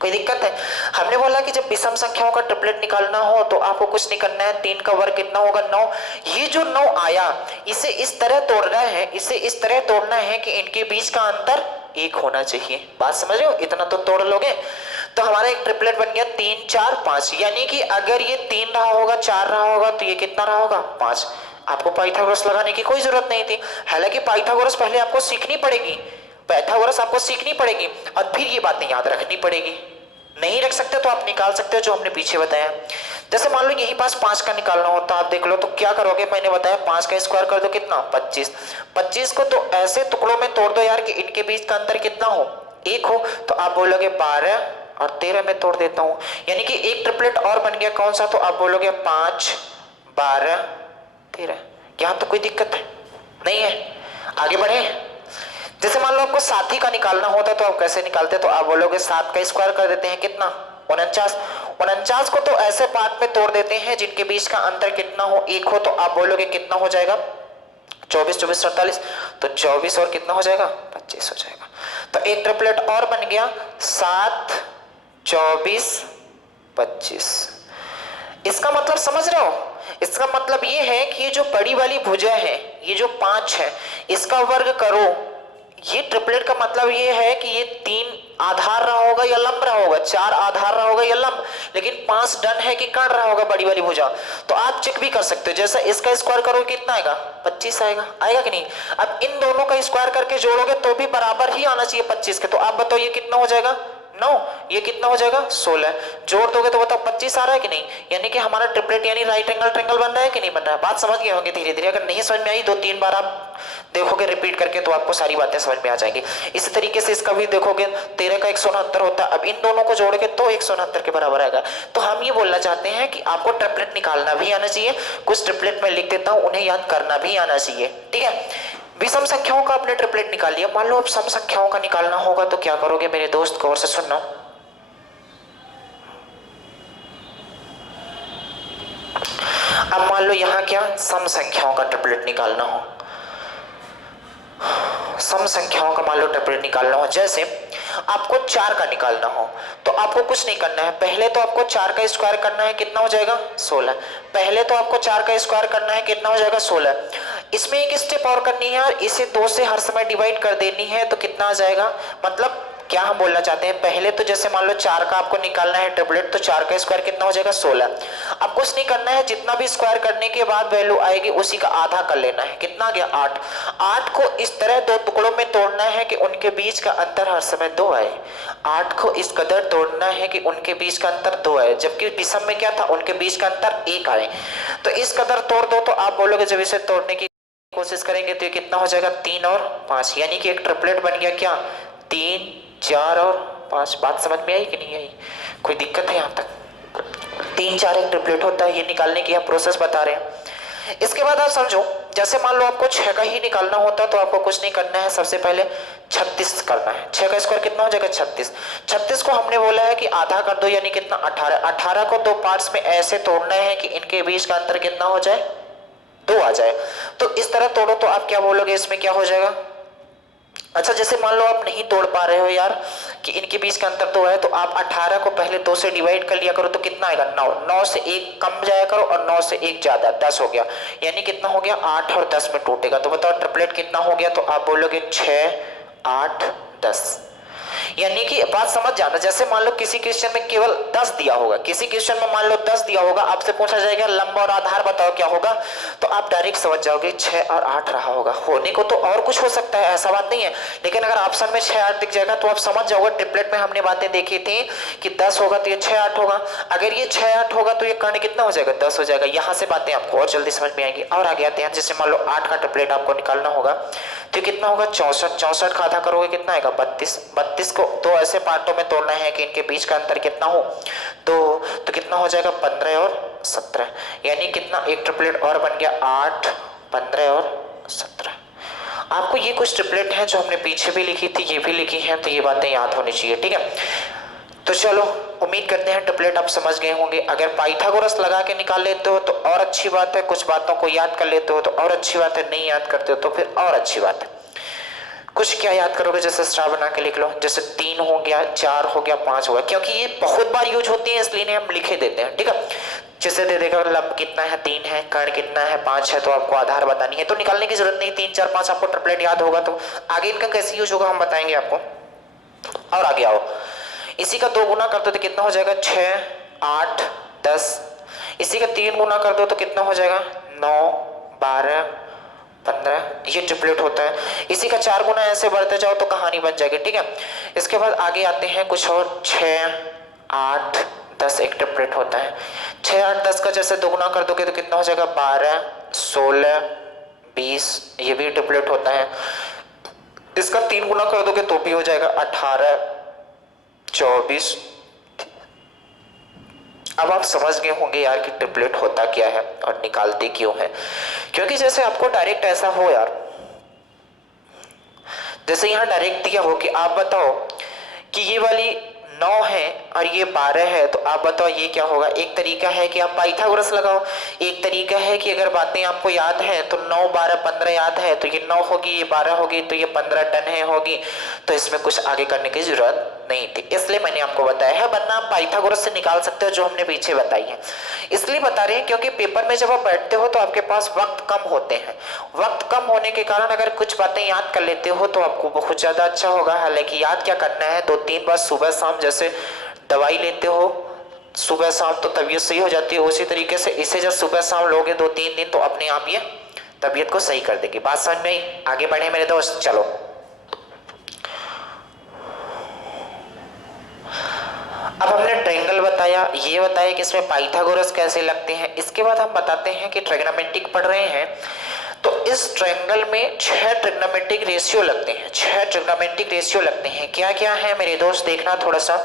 कोई दिक्कत है? हमने बोला कि जब विषम संख्याओं का ट्रिपलेट निकालना हो तो आपको कुछ नहीं करना है, 3 का वर्ग कितना होगा? 9। ये जो 9 आया इसे इस तरह तोड़ना है, इसे इस तरह तोड़ना है कि इनके बीच का अंतर 1 होना चाहिए। बात समझ रहे हो? इतना तो तोड़ लोगे तो हमारा एक ट्रिपलेट बन गया 3 4 5। यानी कि अगर ये 3 रहा होगा, 4 रहा होगा तो ये कितना रहा होगा? 5। आपको पाइथागोरस लगाने की कोई जरूरत नहीं थी। हालांकि पाइथागोरस पहले आपको सीखनी पड़ेगी, पाइथागोरस आपको सीखनी पड़ेगी और फिर ये बातें याद रखनी पड़ेगी। नहीं रख सकते तो आप निकाल सकते हो जो हमने पीछे बताया। जैसे मान लो यही पास 5 का निकालना होता, आप देख लो तो क्या करोगे? मैंने बताया 5 का स्क्वायर कर दो कितना? 25। 25 को तो ऐसे टुकड़ों में तोड़ दो यार कि इनके बीच का अंतर कितना हो? 1 हो। तो आप बोलोगे 12 और 13 में तोड़ देता हूं, यानी कि एक ट्रिपलेट और बन गया। कौन सा? तो आप बोलोगे 5 12 13। यहां तो कोई दिक्कत नहीं है। आगे बढ़े। जैसे मान लो आपको 7 का निकालना होता तो आप कैसे निकालते? तो आप बोलोगे 7 का स्क्वायर कर देते हैं कितना? 49। 49 को तो ऐसे पार्ट में तोड़ देते हैं जिनके बीच का अंतर कितना हो? 1 हो। तो आप बोलोगे कितना हो जाएगा? 24 24 48। तो 24 और कितना हो जाएगा? 25 हो जाएगा। तो एक ट्रिपलेट और बन गया 7 24 25। इसका मतलब समझ रहे हो? इसका मतलब ये है कि ये जो बड़ी वाली भुजा है, ये जो 5 है, इसका वर्ग करो। ये ट्रिपलेट का मतलब ये है कि ये 3 आधार रहा होगा या लंब रहा होगा, 4 आधार रहा होगा या लंब, लेकिन 5 डन है कि कर्ण रहा होगा बड़ी वाली भुजा। तो आप चेक भी कर सकते हो। जैसे इसका स्क्वायर करोगे कितना आएगा? 25 आएगा। आएगा कि नहीं? अब इन दोनों का स्क्वायर करके जोड़ोगे तो भी बराबर ही आना चाहिए 25 के। तो आप बताओ ये कितना हो जाएगा? 9। ये कितना हो जाएगा? 16। जोड़ दोगे तो बताओ 25 आ रहा है कि नहीं? यानी कि हमारा ट्रिपलेट यानी राइट एंगल ट्रायंगल बन रहा है कि नहीं बन रहा है? बात समझ गए होंगे धीरे धीरे। अगर नहीं समझ में आई 2-3 बार आप देखोगे रिपीट करके तो आपको सारी बातें समझ में आ जाएंगी। इसी तरीके से इसका भी देखोगे 13 का 169 होता है। अब इन दोनों को जोड़ोगे तो 169 के बराबर आएगा। तो हम ये बोलना चाहते हैं कि आपको ट्रिपलेट निकालना भी आना चाहिए। कुछ ट्रिपलेट में लिख देता हूं, उन्हें याद करना भी आना चाहिए। ठीक है, विषम संख्याओं का आपने ट्रिपलेट निकाल लिया। मान लो अब सम संख्याओं का निकालना होगा तो क्या करोगे मेरे दोस्त, गौर से सुनना। अब मान लो यहां क्या सम संख्याओं का ट्रिपलेट निकालना हो, सम संख्याओं का मान लो ट्रिपलेट निकालना हो, जैसे आपको 4 का निकालना हो तो आपको कुछ नहीं करना है, पहले तो आपको 4 का स्क्वायर करना है, कितना हो जाएगा 16। पहले तो आपको 4 का स्क्वायर करना है, कितना हो जाएगा 16। इसमें एक स्टेप और करनी है और इसे 2 से हर समय डिवाइड कर देनी है, तो कितना आ जाएगा, मतलब क्या हम बोलना चाहते हैं, पहले तो जैसे मान लो 4 का आपको निकालना है ट्रिपलेट, तो 4 का स्क्वायर कितना हो जाएगा 16। अब कुछ नहीं करना है, जितना भी स्क्वायर करने के बाद वैल्यू आएगी उसी का आधा कर लेना है, कितना आ गया 8। 8 को इस तरह 2 टुकड़ों में तोड़ना है कि उनके बीच का अंतर हर समय 2 आए। 8 को इस कदर तोड़ना है कि उनके बीच का अंतर 2 आए, जबकि विषम में क्या था, उनके बीच का अंतर 1 आए। तो इस कदर तोड़ दो, तो आप बोलोगे जब इसे तोड़ने की कोशिश करेंगे तो ये कितना हो जाएगा 3 और 5, यानी कि एक ट्रिपलेट बन गया क्या 3 4 और 5। बात समझ में आई कि नहीं आई, कोई दिक्कत है यहाँ तक? 3 4 एक ट्रिपलेट होता है, ये निकालने की हम प्रोसेस बता रहे हैं। इसके बाद आप समझो, जैसे मान लो आपको 6 का ही निकालना होता तो आपको कुछ नहीं करना है, सबसे पहले 36 करना है। 6 का स्क्वायर कितना हो जाएगा 36। 36 को हमने बोला है कि आधा कर दो, यानी कितना 18। 18 को 2 पार्ट्स में ऐसे तोड़ना है कि इनके बीच का अंतर कितना हो जाए 2 आ जाए। तो इस तरह तोड़ो तो आप क्या बोलोगे, इसमें क्या हो जाएगा। अच्छा जैसे मान लो आप नहीं तोड़ पा रहे हो यार कि इनके बीच का अंतर 2 है, तो आप 18 को पहले 2 से डिवाइड कर लिया करो, तो कितना आएगा 9। 9 से 1 कम जाया करो और 9 से 1 ज्यादा, 10 हो गया, यानी कितना हो गया 8 और 10 में टूटेगा। तो बताओ ट्रिपलेट कितना हो गया, तो आप बोलोगे 6 8 10। यानी कि बात समझ जाना, जैसे मान लो किसी क्वेश्चन में केवल 10 दिया होगा, किसी क्वेश्चन में मान लो 10 दिया होगा, आपसे पूछा जाएगा लंबा और आधार बताओ क्या होगा, तो आप डायरेक्ट समझ जाओगे 6 और 8 रहा होगा। होने को तो और कुछ हो सकता है, ऐसा बात नहीं है, लेकिन अगर ऑप्शन में 6 8 दिख जाएगा तो आप समझ जाओगे। ट्रिपलेट में हमने बातें देखी थी कि 10 होगा तो ये 6 8 होगा, अगर ये 6 8 होगा तो ये कर्ण कितना हो जाएगा 10 हो जाएगा। यहाँ से बातें आपको और जल्दी समझ में आएंगी। और आगे आते हैं, जैसे मान लो 8 का ट्रिपलेट आपको निकालना होगा तो कितना होगा 64। 64 का आधा करोगे कितना आएगा 32। 32 को 2 ऐसे पार्टों में तोड़ना है कि इनके बीच का अंतर कितना हो 2, तो कितना हो जाएगा 15 और 17, यानी कितना एक ट्रिपलेट और बन गया 8 15 और 17। आपको ये कुछ ट्रिपलेट हैं जो हमने पीछे भी लिखी थी, ये भी लिखी हैं, तो ये बातें याद होनी चाहिए, ठीक है। तो चलो उम्मीद करते हैं ट्रिपलेट आप समझ गए होंगे। अगर पाइथागोरस लगा के निकाल लेते हो तो और अच्छी बात है, कुछ बातों को याद कर लेते हो तो और अच्छी बात है, नहीं याद करते हो तो फिर और अच्छी बात है। कुछ क्या याद करोगे, जैसे स्टार बना के लिख लो, जैसे 3 हो गया 4 हो गया 5 हो गया, क्योंकि ये बहुत बार यूज होती है इसलिए हम लिखे देते हैं, ठीक है। जैसे दे देगा लंब कितना है 3 है, कर्ण कितना है 5 है, तो आपको आधार बतानी है, तो निकालने की जरूरत नहीं, 3 4 5 आपको ट्रिपलेट याद होगा। तो आगे इनका कैसे यूज होगा हम बताएंगे आपको। और आगे आओ, इसी का 2 गुना कर दो तो कितना हो जाएगा 6 8 10। इसी का 3 गुना कर दो तो कितना हो जाएगा 9 12 15। ये ट्रिपलेट होता है। इसी का 4 गुना ऐसे बढ़ते जाओ तो कहानी बन जाएगी, ठीक है। इसके बाद आगे आते हैं कुछ और, 6 8 10 एक ट्रिपलेट होता है। 6 8 10 का जैसे 2 गुना कर दोगे तो कितना हो जाएगा 12 16 20, ये भी ट्रिपलेट होता है। इसका 3 गुना कर दोगे तो भी हो जाएगा 18 24। अब आप समझ गए होंगे यार कि ट्रिपलेट होता क्या है और निकालते क्यों है, क्योंकि जैसे आपको डायरेक्ट ऐसा हो यार, जैसे यहाँ डायरेक्ट दिया हो कि आप बताओ कि ये वाली 9 है और ये 12 है, तो आप बताओ ये क्या होगा। एक तरीका है कि आप पाइथागोरस लगाओ, एक तरीका है कि अगर बातें आपको याद है तो 9 12 15 याद है तो ये 9 होगी, ये 12 होगी, तो ये 15 टन है होगी, तो इसमें कुछ आगे करने की जरूरत नहीं थी, इसलिए मैंने आपको बताया है। वरना आप पाइथागोरस से निकाल सकते हो जो हमने पीछे बताई है, इसलिए बता रहे हैं क्योंकि पेपर में जब आप बैठते हो तो आपके पास वक्त कम होते हैं। वक्त कम होने के कारण अगर कुछ बातें याद कर लेते हो तो आपको बहुत ज्यादा अच्छा होगा। हालांकि याद क्या करना है, 2-3 बार सुबह शाम, जैसे दवाई लेते हो सुबह शाम तो तबीयत सही हो जाती है, उसी तरीके से इसे जब सुबह शाम लोगे 2-3 दिन तो अपने आप ये तबीयत को सही कर देगी। बात समझ में आई? आगे बढ़े मेरे दोस्त, चलो। अब हमने ट्रायंगल बताया, ये बताया कि इसमें पाइथागोरस कैसे लगते हैं। इसके बाद हम बताते हैं कि ट्रिग्नोमेट्रिक पढ़ रहे हैं तो इस ट्रायंगल में 6 ट्रिग्नोमेट्रिक रेशियो लगते हैं। 6 ट्रिग्नोमेट्रिक रेशियो लगते हैं। क्या क्या है मेरे दोस्त, देखना थोड़ा सा।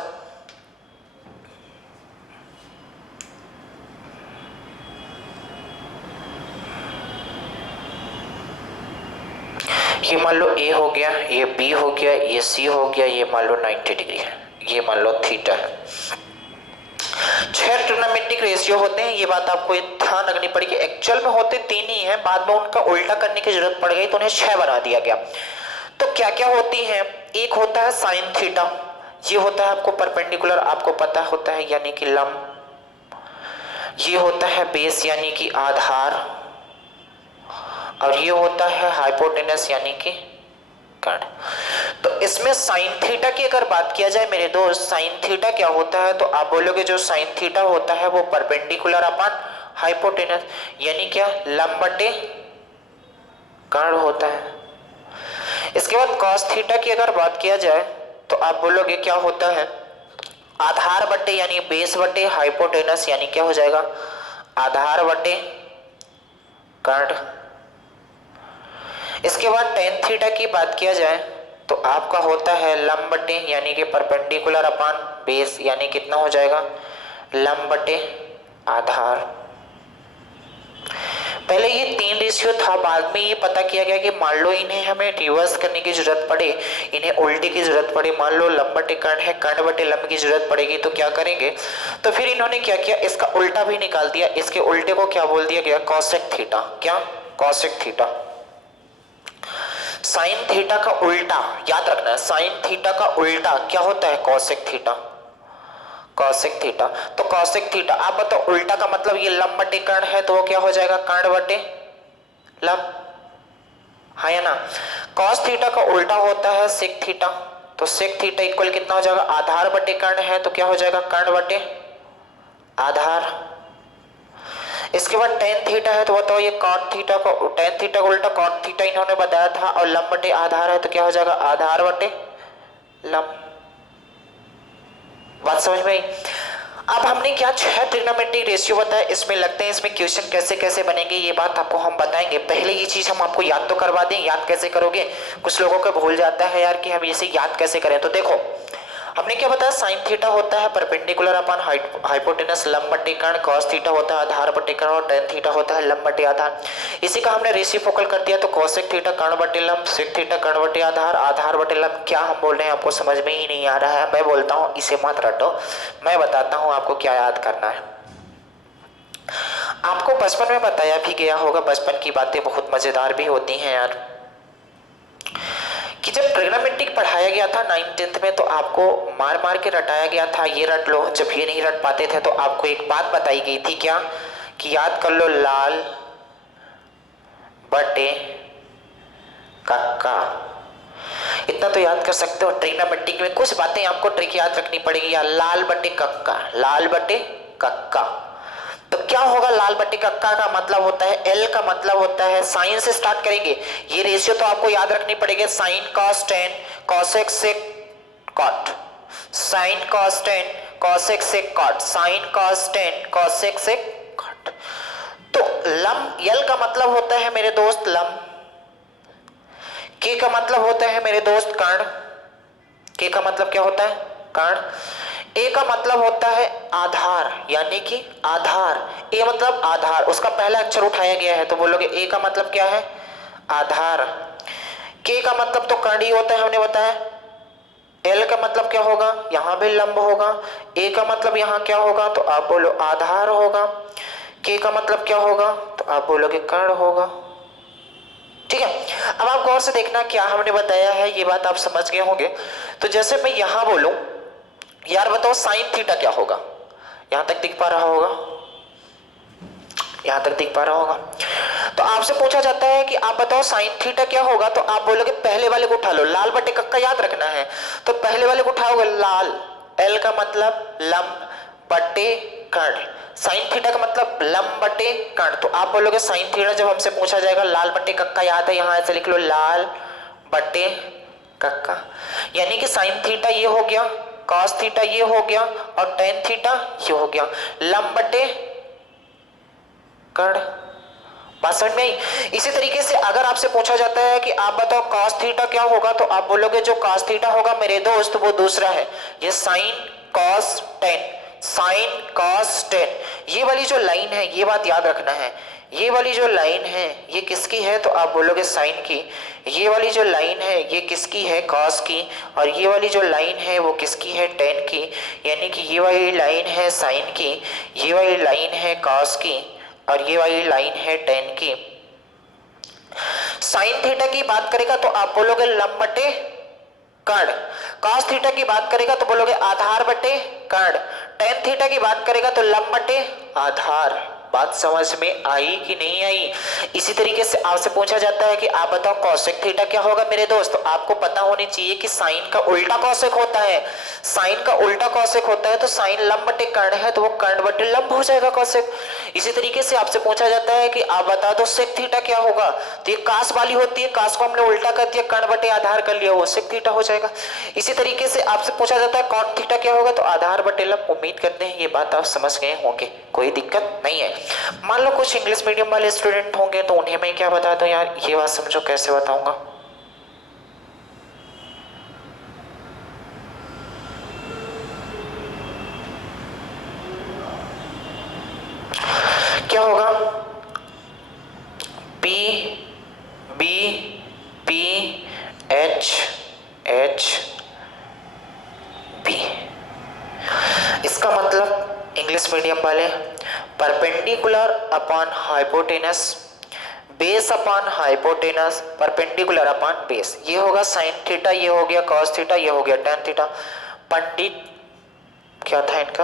ये मान लो ए हो गया, ये बी हो गया, ये सी हो गया, ये मान लो 90 डिग्री है, ये मान लो थीटा है। 6 ट्रिग्नोमेट्रिक रेशियो होते हैं, ये बात आपको ध्यान रखनी पड़ेगी। एक्चुअल में होते 3 ही हैं, बाद में उनका उल्टा करने की जरूरत पड़ गई तो उन्हें 6 बना दिया गया। तो क्या क्या होती हैं? एक होता है साइन थीटा, ये होता है आपको परपेंडिकुलर, आपको पता होता है, यानी कि लंब। ये होता है बेस यानी कि आधार, और ये होता है हाइपोटेनस यानी कि कर्ण। तो इसमें साइन थीटा की अगर बात किया जाए मेरे दोस्त, साइन थीटा क्या होता है? तो आप बोलोगे जो साइन थीटा होता है वो परपेंडिकुलर अपॉन हाइपोटेनस, यानी क्या, लंब बटे कर्ण होता है। इसके बाद कॉस थीटा की अगर बात किया जाए तो आप बोलोगे क्या होता है? आधार बटे यानी बेस बटे हाइपोटेनस, यानी क्या हो जाएगा, आधार बटे कर्ण। इसके बाद टेन थीटा की बात किया जाए तो आपका होता है लंब बटे यानी कि परपेंडिकुलर अपॉन बेस, यानी कितना हो जाएगा, लंब बटे आधार। पहले ये 3 रेशियो था, बाद में ये पता किया गया कि मान लो इन्हें हमें रिवर्स करने की जरूरत पड़े, इन्हें उल्टे की जरूरत पड़े, मान लो लंब बटे कर्ण है, कर्ण बटे लंब की जरूरत पड़ेगी तो क्या करेंगे? तो फिर इन्होंने क्या किया, इसका उल्टा भी निकाल दिया। इसके उल्टे को क्या बोल दिया गया? Cosec theta. क्या? Cosec theta. साइन थीटा का उल्टा याद रखना है, साइन थीटा का उल्टा क्या होता है? Cosec theta. Cosec theta. तो कॉसेक थीटा, आप बताओ उल्टा का मतलब, ये लंब बटे कर्ण है तो वो क्या हो जाएगा? कर्ण बटे लंब, हाँ या ना। कॉस थीटा का उल्टा होता है सेक थीटा, तो सेक थीटा इक्वल कितना हो जाएगा? आधार बटे कर्ण है तो क्या हो जाएगा? कर्ण बटे आधार। इसके बाद टेन थीटा है तो बताओ ये कॉट थीटा का, टेन थीटा का उल्टा कॉट थीटा इन्होंने बताया था, और लंब बटे आधार है तो क्या हो जाएगा? आधार बटे लंब। बात समझ में आई? अब हमने क्या 6 ट्रिग्नोमेट्रिक रेशियो बताया, इसमें लगते हैं इसमें क्वेश्चन कैसे कैसे बनेंगे ये बात आपको हम बताएंगे। पहले ये चीज हम आपको याद तो करवा दें, याद कैसे करोगे? कुछ लोगों को भूल जाता है यार कि हम इसे याद कैसे करें। तो देखो हमने क्या बताया, साइन थीटा होता है परपेंडिकुलर अपॉन हाइपोटेनस लंब बटे कर्ण, कॉस थीटा होता है आधार बटे कर्ण, और टेन थीटा होता है लंब बटे आधार। इसी का हमने रेसिप्रोकल कर दिया तो कॉसेक थीटा कर्ण बटे लंब, सेक थीटा कर्ण बटे आधार, आधार बटे लंब। क्या हम बोल रहे हैं आपको समझ में ही नहीं आ रहा है? मैं बोलता हूँ इसे मत रटो, मैं बताता हूँ आपको क्या याद करना है। आपको बचपन में बताया भी गया होगा, बचपन की बातें बहुत मजेदार भी होती हैं यार, कि जब ट्रिग्नोमेट्रिक पढ़ाया गया था 9th-10th में तो आपको मार मार के रटाया गया था, ये रट लो। जब ये नहीं रट पाते थे तो आपको एक बात बताई गई थी, क्या? कि याद कर लो लाल बटे कक्का। इतना तो याद कर सकते हो। ट्रिग्नोमेट्रिक में कुछ बातें आपको ट्रिक याद रखनी पड़ेगी यार। लाल बटे कक्का, लाल बटे कक्का। तो क्या होगा? लाल बटे कक्का का मतलब होता है, एल का मतलब होता है, साइन से स्टार्ट करेंगे। ये रेशियो तो आपको याद रखनी पड़ेगी, sine cos tan cosec sec cot, sine cos tan cosec sec cot, sine cos tan cosec sec cot. तो लंब, एल का मतलब होता है मेरे दोस्त लंब, के का मतलब होता है मेरे दोस्त कर्ण, के का मतलब क्या होता है? कर्ण। ए का मतलब होता है आधार, यानी कि आधार, ए मतलब आधार, उसका पहला अक्षर उठाया गया है तो बोलोगे ए का मतलब क्या है? आधार। के का मतलब तो कर्ण ही होता है हमने बताया। एल का मतलब क्या होगा? यहां भी लंब होगा। ए का मतलब यहां क्या होगा? तो आप बोलो आधार होगा। के का मतलब क्या होगा? तो आप बोलोगे कर्ण होगा। ठीक है, अब आप गौर से देखना क्या हमने बताया है, ये बात आप समझ गए होंगे। तो जैसे मैं यहां बोलूं यार बताओ साइन थीटा क्या होगा? यहां तक दिख पा रहा होगा? यहां तक दिख पा रहा होगा? तो आपसे पूछा जाता है कि आप बताओ साइन थीटा क्या होगा, तो आप बोलोगे पहले वाले को उठा लो, लाल बटे कक्का याद रखना है। तो पहले वाले को उठाओगे लाल, एल का मतलब लंब बटे कर्ण, साइन थीटा का मतलब लंब बटे कर्ण। तो आप बोलोगे साइन थीटा जब हमसे पूछा जाएगा लाल बटे कक्का याद है, यहां ऐसे लिख लो लाल बटे कक्का, यानी कि साइन थीटा ये हो गया, कॉस थीटा ये हो गया, और टेन थीटा ये हो गया, लंब बटे कर्ण। बात समझ में आई? इसी तरीके से अगर आपसे पूछा जाता है कि आप बताओ कॉस थीटा क्या होगा, तो आप बोलोगे जो कॉस थीटा होगा मेरे दोस्त वो दूसरा है, ये sign cos ten, sign cos ten, ये वाली जो लाइन है ये बात याद रखना है, ये वाली जो लाइन है ये किसकी है तो आप बोलोगे साइन की, ये वाली जो लाइन है ये किसकी है कॉस की, और ये वाली जो लाइन है वो किसकी है टेन की, यानी कि ये वाली लाइन है साइन की, ये वाली लाइन है कॉस की, और ये वाली लाइन है टेन की। साइन थीटा की बात करेगा तो आप बोलोगे लंब बटे कर्ण, कॉस थीटा की बात करेगा तो बोलोगे आधार बटे कर्ण, टेन थीटा की बात करेगा तो लंब बटे आधार। बात समझ में आई कि नहीं आई? इसी तरीके से आपसे पूछा जाता है कि आप बताओ कोसेक थीटा क्या होगा मेरे दोस्त, तो आपको पता होनी चाहिए कि साइन का उल्टा कोसेक होता है, साइन का उल्टा कोसेक होता है, तो साइन लंब बटे कर्ण है तो वो कर्ण बटे लंब हो जाएगा कोसेक। इसी तरीके से आपसे पूछा जाता है कि आप बता दो सेक थीटा क्या होगा, तो ये कास वाली होती है, कास को हमने उल्टा कर दिया, कर्ण बटे आधार कर लिया, वो सेक थीटा हो जाएगा। इसी तरीके से आपसे पूछा जाता है कॉट थीटा क्या होगा, तो आधार बटे लंब। उम्मीद करते हैं ये बात आप समझ गए होंगे, कोई दिक्कत नहीं है। मान लो कुछ इंग्लिश मीडियम वाले स्टूडेंट होंगे तो उन्हें मैं क्या बता दूं, यार ये बात समझो, कैसे बताऊंगा? क्या होगा, P B P H H B, इसका मतलब इंग्लिश मीडियम वाले perpendicular upon hypotenuse, base upon hypotenuse, perpendicular upon base, ये होगा साइन थीटा, ये हो गया कॉस थीटा, ये हो गया टेन थीटा। पंडित क्या था इनका,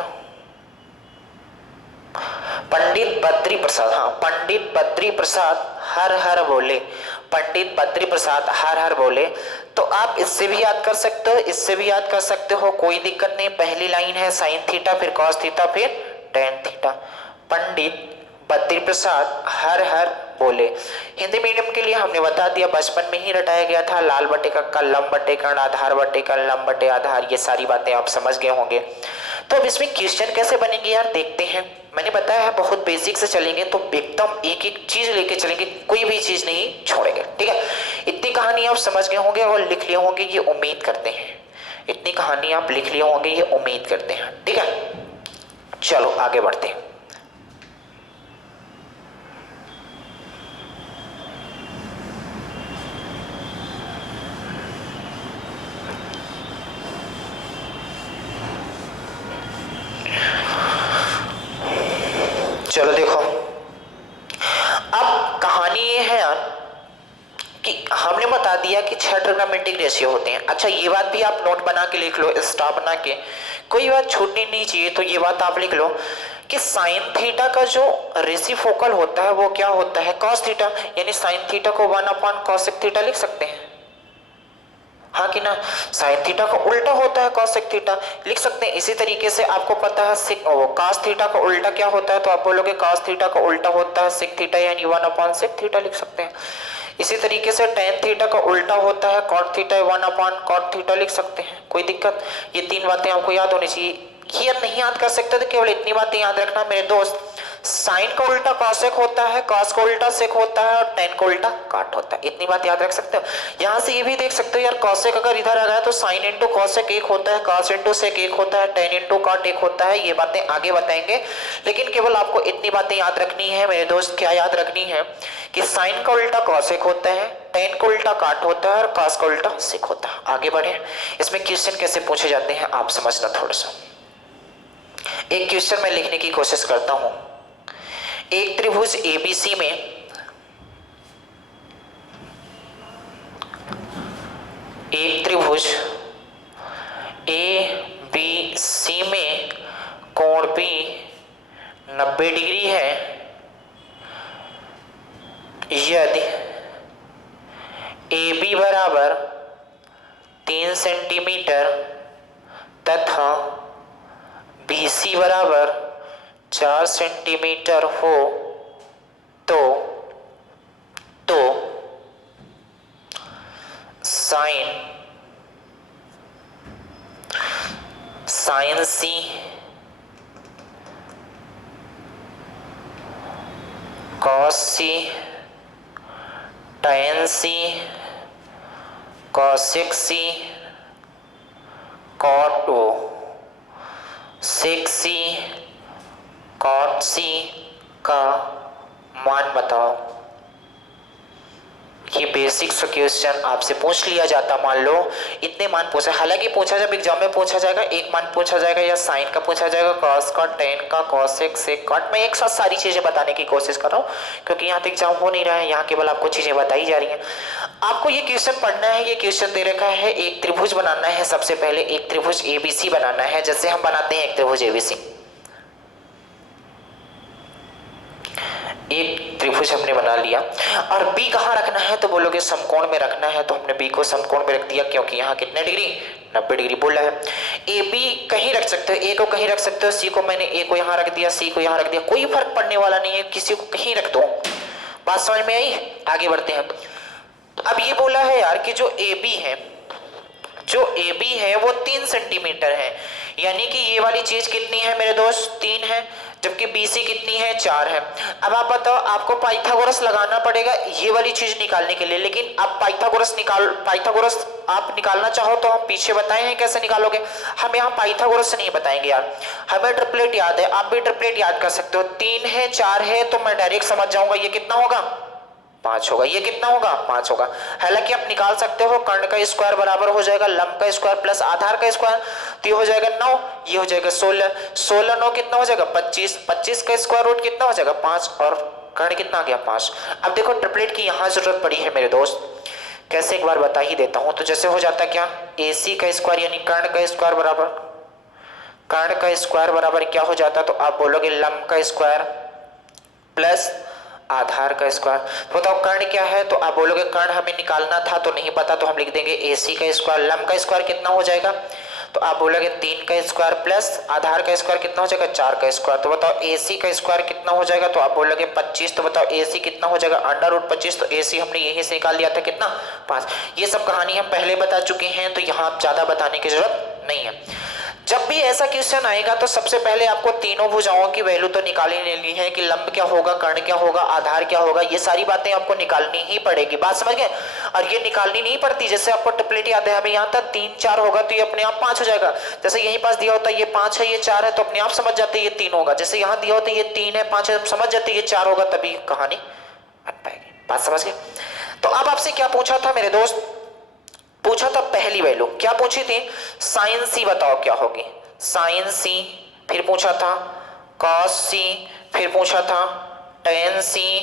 पंडित बद्री प्रसाद, हाँ पंडित बद्री प्रसाद हर हर बोले, पंडित बद्री प्रसाद हर हर बोले। तो आप इससे भी याद कर सकते हो, इससे भी याद कर सकते हो, कोई दिक्कत नहीं। पहली लाइन है साइन थीटा, फिर कॉस थीटा, फिर टेन थीटा। पंडित बद्री प्रसाद हर हर बोले। हिंदी मीडियम के लिए हमने बता दिया, बचपन में ही रटाया गया था, लाल बटे का लंब बटे कर्ण, आधार बटे का लंब बटे आधार, ये सारी बातें आप समझ गए होंगे। तो अब इसमें क्वेश्चन कैसे बनेंगे यार, देखते हैं। मैंने बताया है बहुत बेसिक से चलेंगे, तो एकदम एक एक चीज लेके चलेंगे, कोई भी चीज नहीं छोड़ेंगे, ठीक है। इतनी कहानी आप समझ गए होंगे और लिख लिए होंगे, ये उम्मीद करते हैं। इतनी कहानी आप लिख लिए होंगे, ये उम्मीद करते हैं, ठीक है। चलो आगे बढ़ते हैं। चलो देखो, अब कहानी ये है यार कि हमने बता दिया कि 6 ट्रिग्नोमेट्रिक रेशियो होते हैं। अच्छा ये बात भी आप नोट बना के लिख लो, स्टार बना के, कोई बात छूटनी नहीं चाहिए, तो ये बात आप लिख लो कि साइन थीटा का जो रेसिप्रोकल होता है वो क्या होता है, कॉस थीटा, यानी साइन थीटा को 1 कॉसेक थीटा लिख सकते हैं, हाँ कि ना। साइन थीटा का उल्टा होता है कॉसेक थीटा, लिख सकते हैं। इसी तरीके से आपको पता है सिक कॉस थीटा का उल्टा क्या होता है, तो आप बोलोगे कॉस थीटा का उल्टा होता है सिक थीटा, यानी 1/sec थीटा लिख सकते हैं। इसी तरीके से टेन थीटा का उल्टा होता है कॉट थीटा, 1/cot थीटा लिख सकते हैं, कोई दिक्कत। ये 3 बातें आपको याद होनी चाहिए। ये नहीं याद कर सकते तो केवल इतनी बातें याद रखना मेरे दोस्त, साइन का उल्टा कॉसेक होता है, कॉस का उल्टा सेक होता है, और टेन का उल्टा काट होता है, इतनी बात याद रख सकते हो। यहाँ से ये भी देख सकते हो यार, कॉसेक अगर इधर आ गया तो साइन इंटू कॉसेक एक होता है, कॉस इंटू सेक एक होता है, टेन इंटू काट एक होता है। ये बातें आगे बताएंगे, लेकिन केवल आपको इतनी बातें याद रखनी है मेरे दोस्त। क्या याद रखनी है कि साइन का उल्टा कॉसेक होता है, टेन का उल्टा काट होता है, और कॉस का उल्टा सेक होता है। आगे बढ़े, इसमें क्वेश्चन कैसे पूछे जाते हैं आप समझना थोड़ा सा। एक क्वेश्चन मैं लिखने की कोशिश करता हूं। एक त्रिभुज एबीसी में एक त्रिभुज एबीसी में कोण P 90 डिग्री है यदि AB बराबर 3 सेंटीमीटर तथा BC बराबर 4 सेंटीमीटर हो तो sine C cos C tan C cosec C cot O sec C cot C का मान बताओ। ये बेसिक सा क्वेश्चन आपसे पूछ लिया जाता, मान लो इतने मान पूछा, हालांकि पूछा जब एग्जाम में पूछा जाएगा एक मान पूछा जाएगा या साइन का पूछा जाएगा, कॉस का, टेन का, कॉसेक, सेक, कॉट। मैं एक साथ सारी चीजें बताने की कोशिश कर रहा हूँ क्योंकि यहाँ तो एग्जाम हो नहीं रहा है, यहाँ केवल आपको चीजें बताई जा रही हैं। आपको ये क्वेश्चन पढ़ना है, ये क्वेश्चन दे रखा है, एक त्रिभुज बनाना है। सबसे पहले एक त्रिभुज एबीसी बनाना है, जैसे हम बनाते हैं एक त्रिभुज एबीसी। एक त्रिभुज हमने बना लिया और बी कहाँ रखना है तो बोलोगे समकोण में रखना है, तो हमने बी को समकोण में रख दिया क्योंकि यहाँ कितने डिग्री, 90 डिग्री बोल रहा है। ए बी कहीं रख सकते हो, ए को कहीं रख सकते हो, सी को मैंने ए को यहाँ रख दिया, सी को यहाँ रख दिया, कोई फर्क पड़ने वाला नहीं है, किसी को कहीं रख दो। बात समझ में आई? आगे बढ़ते हैं। अब ये बोला है यार कि जो ए बी है, जो ए बी है वो 3 सेंटीमीटर है, यानी कि ये वाली चीज कितनी है मेरे दोस्त, 3 है, जबकि BC कितनी है, 4 है। अब आप बताओ, आपको पाइथागोरस लगाना पड़ेगा ये वाली चीज निकालने के लिए, लेकिन आप पाइथागोरस आप निकालना चाहो तो हम पीछे बताए हैं कैसे निकालोगे, हम यहाँ पाइथागोरस नहीं बताएंगे यार, हमें ट्रिपलेट याद है, आप भी ट्रिपलेट याद कर सकते हो। 3 है, 4 है, तो मैं डायरेक्ट समझ जाऊंगा ये कितना होगा, 5 होगा। ये कितना होगा, 5 होगा। हालांकि आप निकाल सकते हो, कर्ण का स्क्वायर बराबर हो जाएगा लंब का स्क्वायर प्लस आधार का स्क्वायर, तो ये हो जाएगा 9, ये हो जाएगा 16, 16 9 कितना हो जाएगा 25, 25 का स्क्वायर रूट कितना हो जाएगा 5, और कर्ण कितना आ गया 5। अब देखो ट्रिपलेट की यहाँ जरूरत पड़ी है मेरे दोस्त, कैसे एक बार बता ही देता हूँ। तो जैसे हो जाता क्या, AC का स्क्वायर यानी कर्ण का स्क्वायर बराबर, कर्ण का स्क्वायर बराबर क्या हो जाता, तो आप बोलोगे लंब का स्क्वायर प्लस आधार का स्क्वायर। बताओ कर्ण क्या है, तो आप बोलोगे कर्ण हमें निकालना था तो नहीं पता, तो हम लिख देंगे AC का स्क्वायर, लंब का स्क्वायर कितना हो जाएगा, तो आप बोलोगे 3 का स्क्वायर प्लस आधार का स्क्वायर कितना हो जाएगा 4 का स्क्वायर। तो बताओ AC का स्क्वायर कितना हो जाएगा, तो आप बोलोगे 25, तो बताओ AC कितना हो जाएगा √25, तो AC हमने यहीं से निकाल लिया था कितना 5। ये सब कहानी हम पहले बता चुके हैं, तो यहाँ ज्यादा बताने की जरूरत नहीं है। जब भी ऐसा क्वेश्चन आएगा तो सबसे पहले आपको तीनों भुजाओं की वैल्यू तो निकाल ही लेनी है कि लंब क्या होगा, कर्ण क्या होगा, आधार क्या होगा, ये सारी बातें आपको निकालनी ही पड़ेगी। बात समझ गए? और ये निकालनी नहीं पड़ती, जैसे आपको ट्रिपलेट याद है, हमें यहाँ तक 3 4 होगा तो ये अपने आप 5 हो जाएगा। जैसे यहीं पास दिया होता है ये 5 है, ये 4 है, तो अपने आप समझ जाते ये 3 होगा। जैसे यहाँ दिया होता है ये 3 है, 5 है, समझ जाते ये 4 होगा, तभी कहानी बन पाएगी। बात समझ गए? तो अब आपसे क्या पूछा था मेरे दोस्त, पूछा था पहली वैल्यू क्या पूछी थी, साइन सी बताओ क्या होगी, साइन सी, फिर पूछा था कॉस सी, फिर पूछा था टेन सी,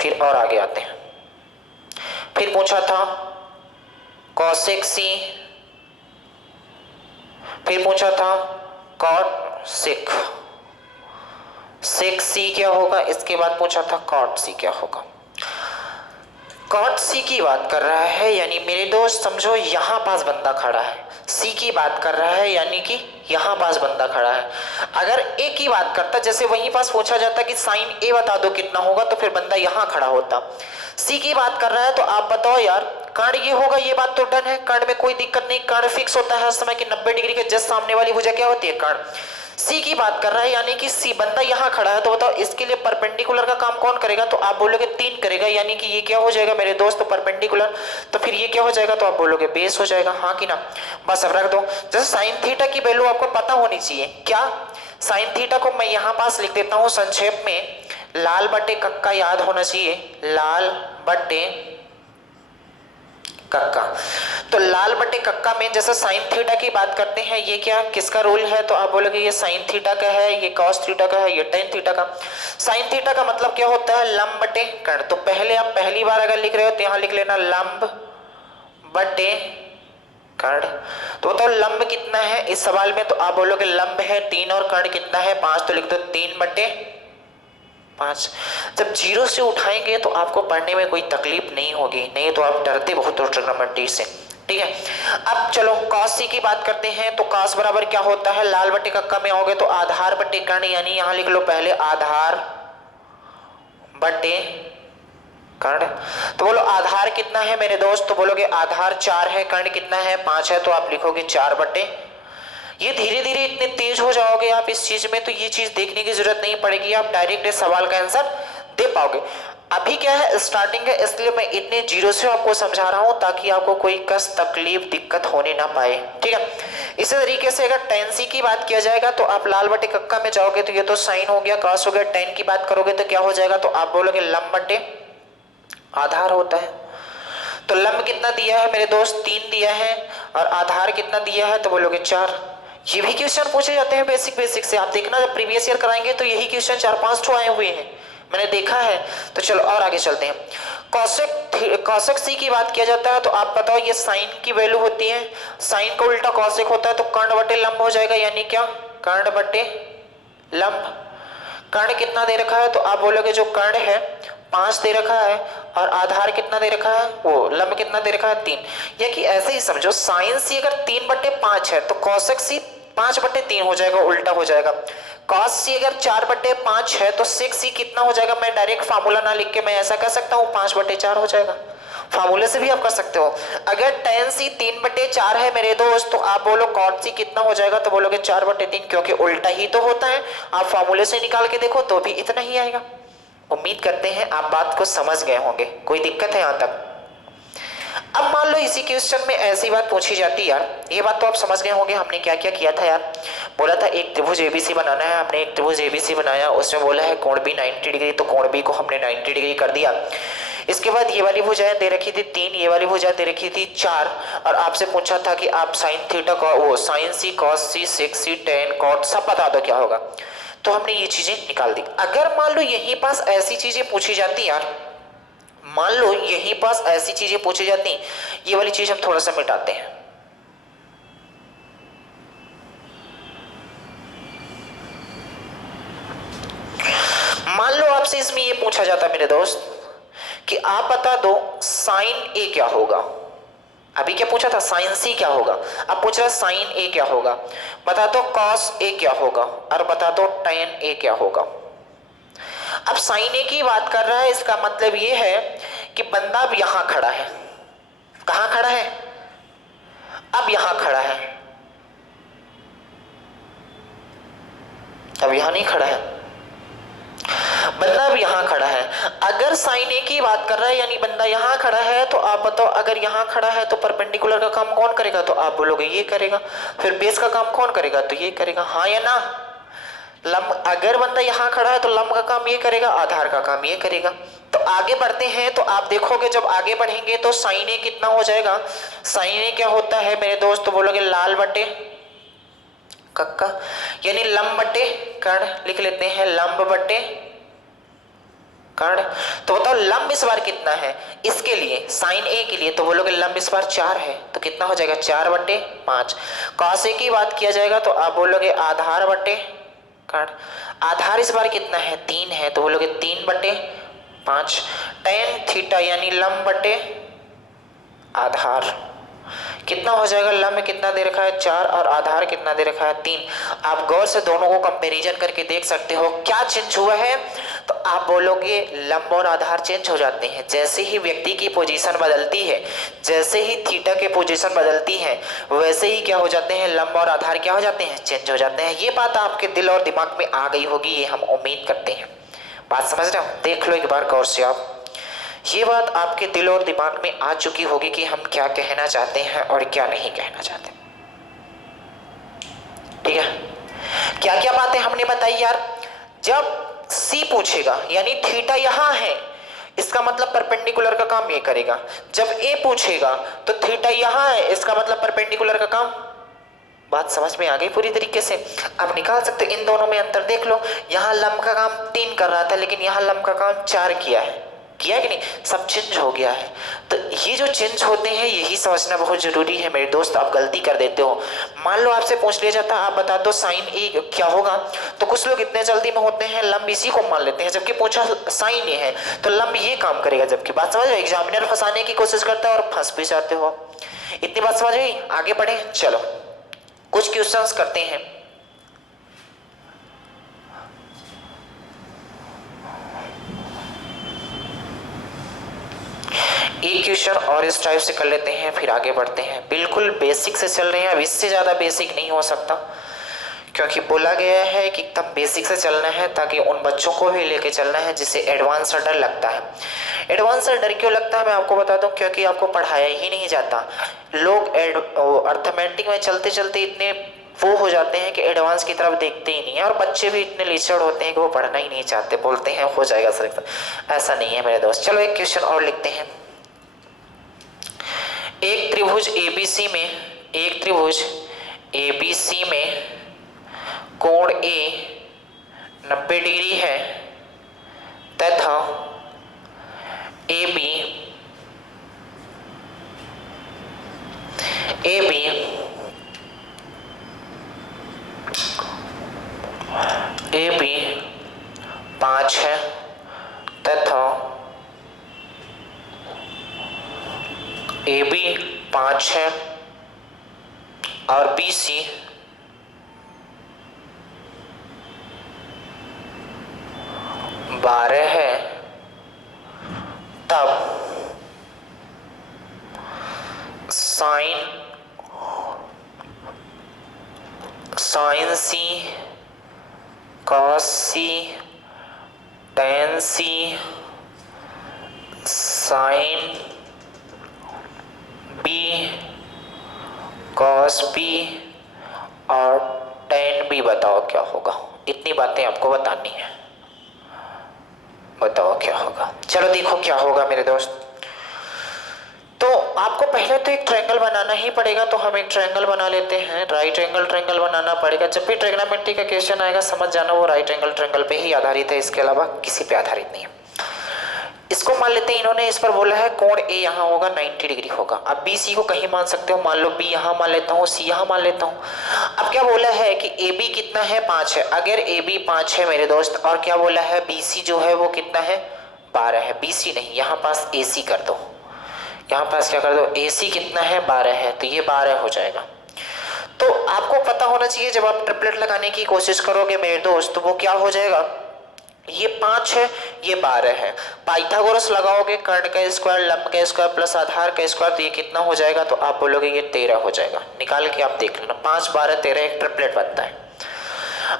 फिर और आगे आते हैं, फिर पूछा था कॉसेक सी, फिर पूछा था कॉट सेक, सेक सी क्या होगा, इसके बाद पूछा था कॉट सी क्या होगा। कॉट सी की बात कर रहा है, यानी मेरे दोस्त समझो यहाँ पास बंदा खड़ा है, सी की बात कर रहा है यानी कि यहाँ पास बंदा खड़ा है। अगर ए की बात करता, जैसे वहीं पास पूछा जाता कि साइन ए बता दो कितना होगा, तो फिर बंदा यहाँ खड़ा होता। सी की बात कर रहा है तो आप बताओ यार, कर्ण ये होगा, ये बात तो डन है, कर्ण में कोई दिक्कत नहीं, कर्ण फिक्स होता है हर समय कि 90 डिग्री के जस्ट सामने वाली भुजा क्या होती है, कर्ण। सी की बात कर रहा है यानी कि सी बंदा यहाँ खड़ा है, तो बताओ इसके लिए परपेंडिकुलर का काम कौन करेगा, तो आप बोलोगे 3 करेगा, यानी कि ये क्या हो जाएगा मेरे दोस्त, परपेंडिकुलर, तो फिर ये क्या हो जाएगा, तो आप बोलोगे बेस हो जाएगा, हाँ कि ना। बस अब रख दो। जैसे साइन थीटा की वैल्यू आपको पता होनी चाहिए, क्या साइन थीटा को मैं यहाँ पास लिख देता हूँ संक्षेप में, लाल बटे कक्का याद होना चाहिए, लाल बटे कक्का। तो लाल बटे कक्का में जैसे साइन थीटा की बात करते हैं, ये क्या किसका रूल है, तो आप बोलोगे ये साइन थीटा का है, ये कॉस थीटा का है, ये टेन थीटा का। साइन थीटा का मतलब क्या होता है, लंब बटे कर्ण। तो पहले आप पहली बार अगर लिख रहे हो तो यहाँ लिख लेना लंब बटे कर्ण। तो बताओ लंब कितना है इस सवाल में, तो आप बोलोगे लंब है 3 और कर्ण कितना है 5, तो लिख दो 3 बटे 5। जब 0 से उठाएंगे तो आपको पढ़ने में कोई तकलीफ नहीं होगी, नहीं तो आप डरते बहुत हो ट्रिग्नोमेट्री से, ठीक है। अब चलो कॉस सी की बात करते हैं, तो कॉस बराबर क्या होता है, लाल बटे कक्का में आओगे तो आधार बटे कर्ण, यानी यहां लिख लो पहले आधार बटे कर्ण। तो बोलो आधार कितना है मेरे दोस्त, तो बोलोगे आधार 4 है, कर्ण कितना है 5 है, तो आप लिखोगे 4 बटे। ये धीरे धीरे इतने तेज हो जाओगे आप इस चीज में, तो ये चीज देखने की जरूरत नहीं पड़ेगी, आप डायरेक्ट इस सवाल का आंसर दे पाओगे। अभी क्या है स्टार्टिंग है, इसलिए मैं इतने जीरो से आपको समझा रहा हूं ताकि आपको कोई कष्ट तकलीफ दिक्कत होने ना पाए, ठीक है। इसी तरीके से अगर tan c की बात किया जाएगा तो आप लाल बटे कक्का में जाओगे तो ये तो साइन हो गया, cos हो गया। tan की बात करोगे तो क्या हो जाएगा, तो आप बोलोगे लंब बटे आधार होता है। तो लंब कितना दिया है मेरे दोस्त, 3 दिया है, और आधार कितना दिया है, तो बोलोगे 4। ये भी क्वेश्चन पूछे जाते हैं बेसिक से, आप देखना जब प्रीवियस ईयर कराएंगे तो यही क्वेश्चन 4-5 ठो आए हुए हैं, मैंने देखा है। तो चलो और आगे चलते हैं। कॉसेक सी की बात किया जाता है तो आप बताओ ये साइन की वैल्यू होती है, साइन का उल्टा कॉसेक होता है, तो कर्ण बटे लंब हो जाएगा, यानी क्या कर्ण बटे लंब। कर्ण कितना दे रखा है, तो आप बोलोगे जो कर्ण है 5 दे रखा है, और आधार कितना दे रखा है, वो लंब कितना दे रखा है 3। या कि ऐसे ही समझो साइन सी अगर 3/5 है तो कॉसेक सी 5/3 हो जाएगा, उल्टा हो जाएगा। कॉस सी अगर 4/5 है तो सेक सी कितना हो जाएगा, मैं डायरेक्ट फार्मूला ना लिख के मैं ऐसा कर सकता हूँ 5/4 हो जाएगा, फार्मूले से भी आप कर सकते हो। अगर tan सी 3/4 है मेरे दोस्त तो आप बोलो cot सी कितना हो जाएगा, तो बोलोगे 4/3, क्योंकि उल्टा ही तो होता है। आप फार्मूले से निकाल के देखो तो भी इतना ही आएगा। उम्मीद करते हैं आप बात को समझ गए होंगे, कोई दिक्कत है यहाँ तक। अब मान लो इसी क्वेश्चन में ऐसी बात पूछी जाती यार, ये बात तो आप समझ गए होंगे हमने क्या क्या किया था यार। बोला था एक त्रिभुज एबीसी बनाना है, हमने एक त्रिभुज एबीसी बनाया, उसमें बोला है कोण बी 90 डिग्री, तो कोण बी को हमने 90 डिग्री कर दिया। इसके बाद ये वाली भुजाएं दे रखी थी 3, ये वाली भुजा दे रखी थी 4, और आपसे पूछा था कि आप साइन थीटा का वो साइन सी कॉस सी सेक सी टेन कॉट सब बता दो क्या होगा। तो हमने ये चीजें निकाल दी। अगर मान लो यहीं पास ऐसी चीजें पूछी जाती यार, मान लो यहीं पास ऐसी चीजें पूछी जाती, ये वाली चीज हम थोड़ा सा मिटाते हैं। मान लो आपसे इसमें ये पूछा जाता मेरे दोस्त कि आप बता दो साइन ए क्या होगा। अभी क्या पूछा था, साइन सी क्या होगा, अब पूछ रहा साइन ए क्या होगा, बता दो कॉस ए क्या होगा, और बता दो टेन ए क्या होगा। अब साइन ए की बात कर रहा है, इसका मतलब ये है कि बंदा अब यहां खड़ा है, कहां खड़ा है, अब यहां खड़ा है, अब यहां नहीं खड़ा है, बंदा अब यहां खड़ा है। अगर साइन ए की बात कर रहा है यानी बंदा यहां खड़ा है, तो आप बताओ अगर यहां खड़ा है तो परपेंडिकुलर का काम कौन करेगा, तो आप बोलोगे ये करेगा। फिर बेस का काम कौन करेगा, तो ये करेगा, हाँ या ना। लंब अगर बंदा यहां खड़ा है तो लंब का काम ये करेगा, आधार का काम ये करेगा। तो आगे बढ़ते हैं तो आप देखोगे जब आगे बढ़ेंगे तो साइन ए कितना हो जाएगा, साइन ए क्या होता है मेरे दोस्त, तो बोलोगे लाल बटे कक्का, यानी लंब बटे कर्ण, लिख लेते हैं लंब बटे कर्ण। तो बताओ लंब इस बार कितना है, इसके लिए साइन ए के लिए, तो बोलोगे लंब इस बार 4 है, तो कितना हो जाएगा 4/5। कॉस ए की बात किया जाएगा तो आप बोलोगे आधार बटे कर्ण, आधार इस बार कितना है 3 है, तो बोलोगे 3/5। टेन थीटा यानी लंब बटे आधार कितना हो जाएगा, लंब कितना दे रखा है 4 और आधार कितना दे रखा है 3। आप गौर से दोनों को कंपैरिजन करके देख सकते हो क्या चेंज हुआ है, तो आप बोलोगे लंब और आधार चेंज हो जाते हैं। जैसे ही व्यक्ति की पोजीशन बदलती है, जैसे ही थीटा के पोजीशन बदलती है, वैसे ही क्या हो जाते हैं, लंब और आधार क्या हो जाते हैं, चेंज हो जाते हैं। ये बात आपके दिल और दिमाग में आ गई होगी, ये हम उम्मीद करते हैं। बात समझ रहे हो, देख लो एक बार गौर से आप, ये बात आपके दिल और दिमाग में आ चुकी होगी कि हम क्या कहना चाहते हैं और क्या नहीं कहना चाहते। ठीक है, क्या क्या बातें हमने बताई यार। जब सी पूछेगा यानी थीटा यहां है, इसका मतलब परपेंडिकुलर का काम ये करेगा। जब ए पूछेगा तो थीटा यहां है, इसका मतलब परपेंडिकुलर का काम। बात समझ में आ गई पूरी तरीके से। अब निकाल सकते इन दोनों में अंतर देख लो, यहां लंब का काम 3 कर रहा था लेकिन यहां लंब का काम 4 किया है, किया कि नहीं, सब चेंज हो गया है। तो ये जो चेंज होते हैं यही समझना बहुत जरूरी है मेरे दोस्त, आप गलती कर देते हो। मान लो आपसे पूछ लिया जाता आप बता दो साइन ए क्या होगा, तो कुछ लोग इतने जल्दी में होते हैं लंब इसी को मान लेते हैं, जबकि पूछा साइन ए है तो लंब ये काम करेगा। जबकि बात समझ रहे, एग्जामिनर फंसाने की कोशिश करता है और फंस भी जाते हो। इतनी बात समझ गई, आगे बढ़े, चलो कुछ क्वेश्चंस करते हैं। एक क्वेश्चन और इस टाइप से कर लेते हैं फिर आगे बढ़ते हैं। बिल्कुल बेसिक से चल रहे हैं, अब इससे ज्यादा बेसिक नहीं हो सकता, क्योंकि बोला गया है कि एकदम बेसिक से चलना है ताकि उन बच्चों को भी लेके चलना है जिसे एडवांस से डर लगता है। एडवांस से डर क्यों लगता है मैं आपको बता दूं, क्योंकि आपको पढ़ाया ही नहीं जाता। लोग अर्थमेटिक में चलते चलते इतने वो हो जाते हैं कि एडवांस की तरफ देखते ही नहीं है, और बच्चे भी इतने लिचड़ होते हैं कि वो पढ़ना ही नहीं चाहते, बोलते हैं हो जाएगा सर। ऐसा नहीं है मेरे दोस्त। चलो एक क्वेश्चन और लिखते हैं। एक त्रिभुज एबीसी में कोण ए 90 डिग्री है तथा ए बी ए बी 5 है तथा ए बी 5 है और बी सी 12 है, तब साइन सी कॉस सी टेन सी साइन बी कॉस बी और टेन बी बताओ क्या होगा। इतनी बातें आपको बतानी है, बताओ क्या होगा। चलो देखो क्या होगा मेरे दोस्त। तो आपको पहले तो एक ट्रायंगल बनाना ही पड़ेगा, तो हम एक ट्रायंगल बना लेते हैं। राइट एंगल ट्रायंगल बनाना पड़ेगा। जब भी ट्रिग्नोमेट्री का क्वेश्चन आएगा समझ जाना वो राइट एंगल ट्रायंगल पे ही आधारित है, इसके अलावा किसी पे आधारित नहीं है। इसको मान लेते हैं, इन्होंने इस पर बोला है कोण ए यहाँ होगा 90 डिग्री होगा। अब बी सी को कहीं मान सकते हो, मान लो बी यहाँ मान लेता हूँ, सी यहाँ मान लेता हूँ। अब क्या बोला है कि ए बी कितना है 5 है। अगर ए बी 5 है मेरे दोस्त, और क्या बोला है बी सी जो है वो कितना है 12 है। बी सी नहीं, यहाँ पास ए सी कर दो, यहाँ पास क्या कर दो ए सी कितना है 12 है, तो ये 12 हो जाएगा। तो आपको पता होना चाहिए जब आप ट्रिपलेट लगाने की कोशिश करोगे मेरे दोस्त, तो वो क्या हो जाएगा, ये 5 है ये 12 है। पाइथागोरस लगाओगे, कर्ण का स्क्वायर लंब का स्क्वायर प्लस आधार का स्क्वायर, तो ये कितना हो जाएगा, तो आप बोलोगे ये 13 हो जाएगा। निकाल के आप देख लेना, 5 12 13 एक ट्रिपलेट बनता है।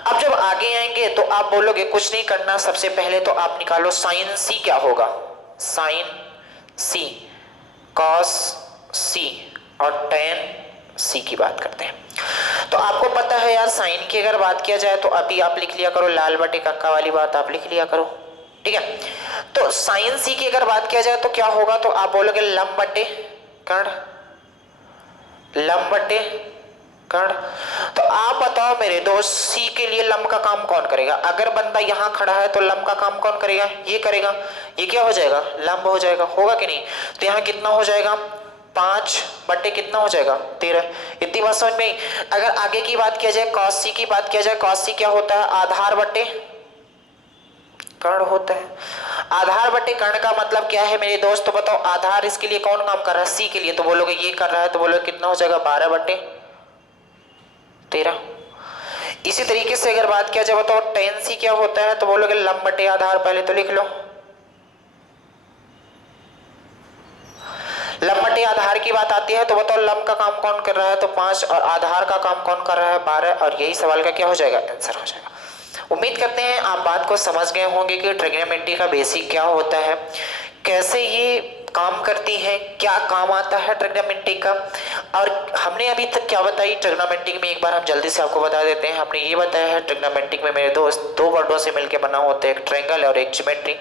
अब जब आगे आएंगे तो आप बोलोगे कुछ नहीं करना, सबसे पहले तो आप निकालो साइन सी क्या होगा, साइन सी कॉस सी और टेन सी की बात करते हैं। तो आपको पता है यार साइन की अगर बात किया जाए तो अभी आप लिख लिया करो, लाल बटे कक्का वाली बात आप लिख लिया करो, ठीक है। तो साइन सी की अगर बात किया जाए तो क्या होगा, तो आप बोलोगे लंब बटे कर्ण, लंब बटे कर्ण। तो आप बताओ मेरे दोस्त सी के लिए लंब का काम कौन करेगा। अगर बंदा यहां खड़ा है तो लंब का काम कौन करेगा, ये करेगा। ये क्या हो जाएगा, लंब हो जाएगा, होगा कि नहीं। तो यहाँ कितना हो जाएगा 5 बटे कितना हो जाएगा 13। इतनी बात समझ में। अगर आगे की बात किया जाए कॉस सी की बात किया जाए, कॉस सी क्या होता है, आधार बटे कर्ण होता है। आधार बटे कर्ण का मतलब क्या है मेरे दोस्त, तो बताओ आधार इसके लिए कौन काम कर रहा है, सी के लिए, तो बोलोगे ये कर रहा है, तो बोलोगे कितना हो जाएगा 12 बटे 13। इसी तरीके से अगर बात किया जाए बताओ टेन सी क्या होता है, तो बोलोगे लंब बटे आधार, पहले तो लिख लो लंब बटे आधार की बात आती है तो बताओ लंब का काम कौन कर रहा है, तो 5 और आधार का काम कौन कर रहा है 12, और यही सवाल का क्या हो जाएगा आंसर हो जाएगा। उम्मीद करते हैं आप बात को समझ गए होंगे कि ट्रिग्नोमेट्री का बेसिक क्या होता है, कैसे ये काम करती है, क्या काम आता है ट्रिग्नोमेट्री का। और हमने अभी तक क्या बताई ट्रिग्नोमेट्री में, एक बार हम जल्दी से आपको बता देते हैं। हमने ये बताया है ट्रिग्नोमेट्री में मेरे दोस्त दो वर्डों से मिलकर बना होता है, एक ट्रायंगल और एक ज्योमेट्री।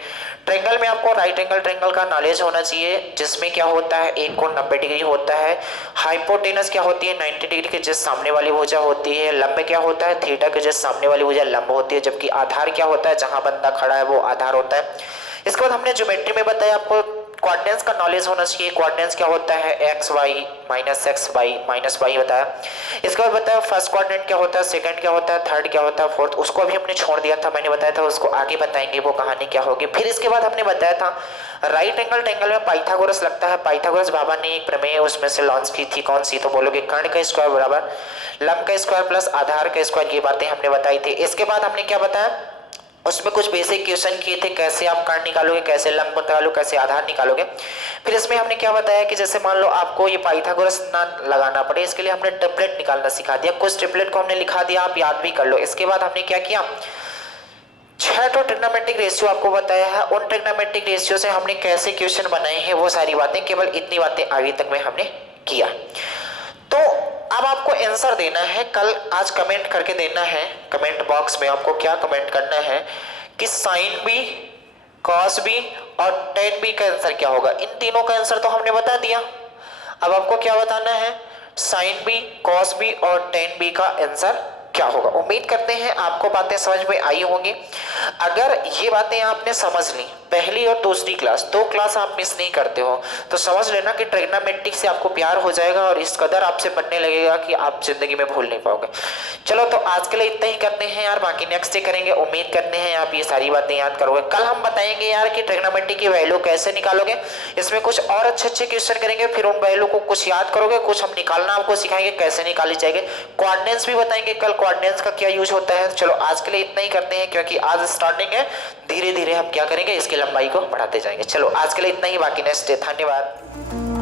ट्रायंगल में आपको राइट एंगल ट्रायंगल का नॉलेज होना चाहिए, जिसमें क्या होता है एक कोण 90 डिग्री होता है, हाइपोटेनस क्या होती है 90 डिग्री के जस्ट सामने वाली भुजा होती है, लंब क्या होता है थीटा के जस्ट सामने वाली भुजा लंब होती है, जबकि आधार क्या होता है जहां बंदा खड़ा है वो आधार होता है। इसके बाद हमने ज्योमेट्री में बताया आपको कोऑर्डिनेट्स का नॉलेज होना चाहिए। कोऑर्डिनेट्स क्या होता है X Y minus X Y minus Y बताया। इसके बाद बताया फर्स्ट कोऑर्डिनेट क्या होता है, सेकंड क्या होता है, थर्ड क्या होता है, फोर्थ उसको अभी हमने छोड़ दिया था, मैंने बताया था उसको आगे बताएंगे वो कहानी क्या होगी। फिर इसके बाद हमने बताया था राइट एंगल ट्रायंगल में पाइथागोरस लगता है। पाइथागोरस बाबा ने एक प्रमेय उसमें से लॉन्च की थी, कौन सी, तो बोलोगे कर्ण का स्क्वायर बराबर लंब का स्क्वायर प्लस आधार का स्क्वायर, ये बातें हमने बताई थी। इसके बाद हमने क्या बताया उसमें कुछ बेसिक क्वेश्चन किए थे, कैसे आप काट निकालोगे, कैसे लंब निकालोगे, कैसे आधार निकालोगे। फिर इसमें हमने क्या बताया कि जैसे मान लो आपको ये पाइथागोरस ना लगाना पड़े, इसके लिए हमने ट्रिपलेट निकालना सिखा दिया। कुछ ट्रिपलेट को हमने लिखा दिया, आप याद भी कर लो। इसके बाद हमने क्या किया, 6 तो ट्रिग्नोमेट्रिक रेशियो आपको बताया है, उन ट्रिग्नोमेट्रिक रेशियो से हमने कैसे क्वेश्चन बनाए हैं वो सारी बातें, केवल इतनी बातें आगे तक में हमने किया। तो अब आपको आंसर देना है, कल आज कमेंट करके देना है कमेंट बॉक्स में। आपको क्या कमेंट करना है कि साइन बी, कॉस बी और टेन बी का आंसर क्या होगा। इन तीनों का आंसर तो हमने बता दिया, अब आपको क्या बताना है, साइन बी, कॉस बी और टेन बी का आंसर क्या होगा। उम्मीद करते हैं आपको बातें समझ में आई होंगी। अगर ये बातें आपने समझ ली, पहली और दूसरी क्लास, 2 क्लास आप मिस नहीं करते हो, तो समझ लेना कि ट्रिग्नोमेट्रिक से आपको प्यार हो जाएगा और इस कदर आपसे बनने लगेगा कि आप जिंदगी में भूल नहीं पाओगे। चलो तो आज के लिए इतना ही करते हैं यार, बाकी नेक्स्ट डे करेंगे। उम्मीद करते हैं आप ये सारी बातें याद करोगे। कल हम बताएंगे यार कि ट्रिग्नोमेट्री की वैल्यू कैसे निकालोगे, इसमें कुछ और अच्छे क्वेश्चन करेंगे, फिर उन वैल्यू को कुछ याद करोगे, कुछ हम निकालना आपको सिखाएंगे कैसे निकाली जाएगी। कोऑर्डिनेट्स भी बताएंगे कल, कोऑर्डिनेट्स का क्या यूज होता है। चलो आज के लिए इतना ही करते हैं, क्योंकि आज स्टार्टिंग है, धीरे धीरे हम क्या करेंगे, इसकी लंबाई को बढ़ाते जाएंगे। चलो आज के लिए इतना ही, बाकी नेक्स्ट डे। धन्यवाद।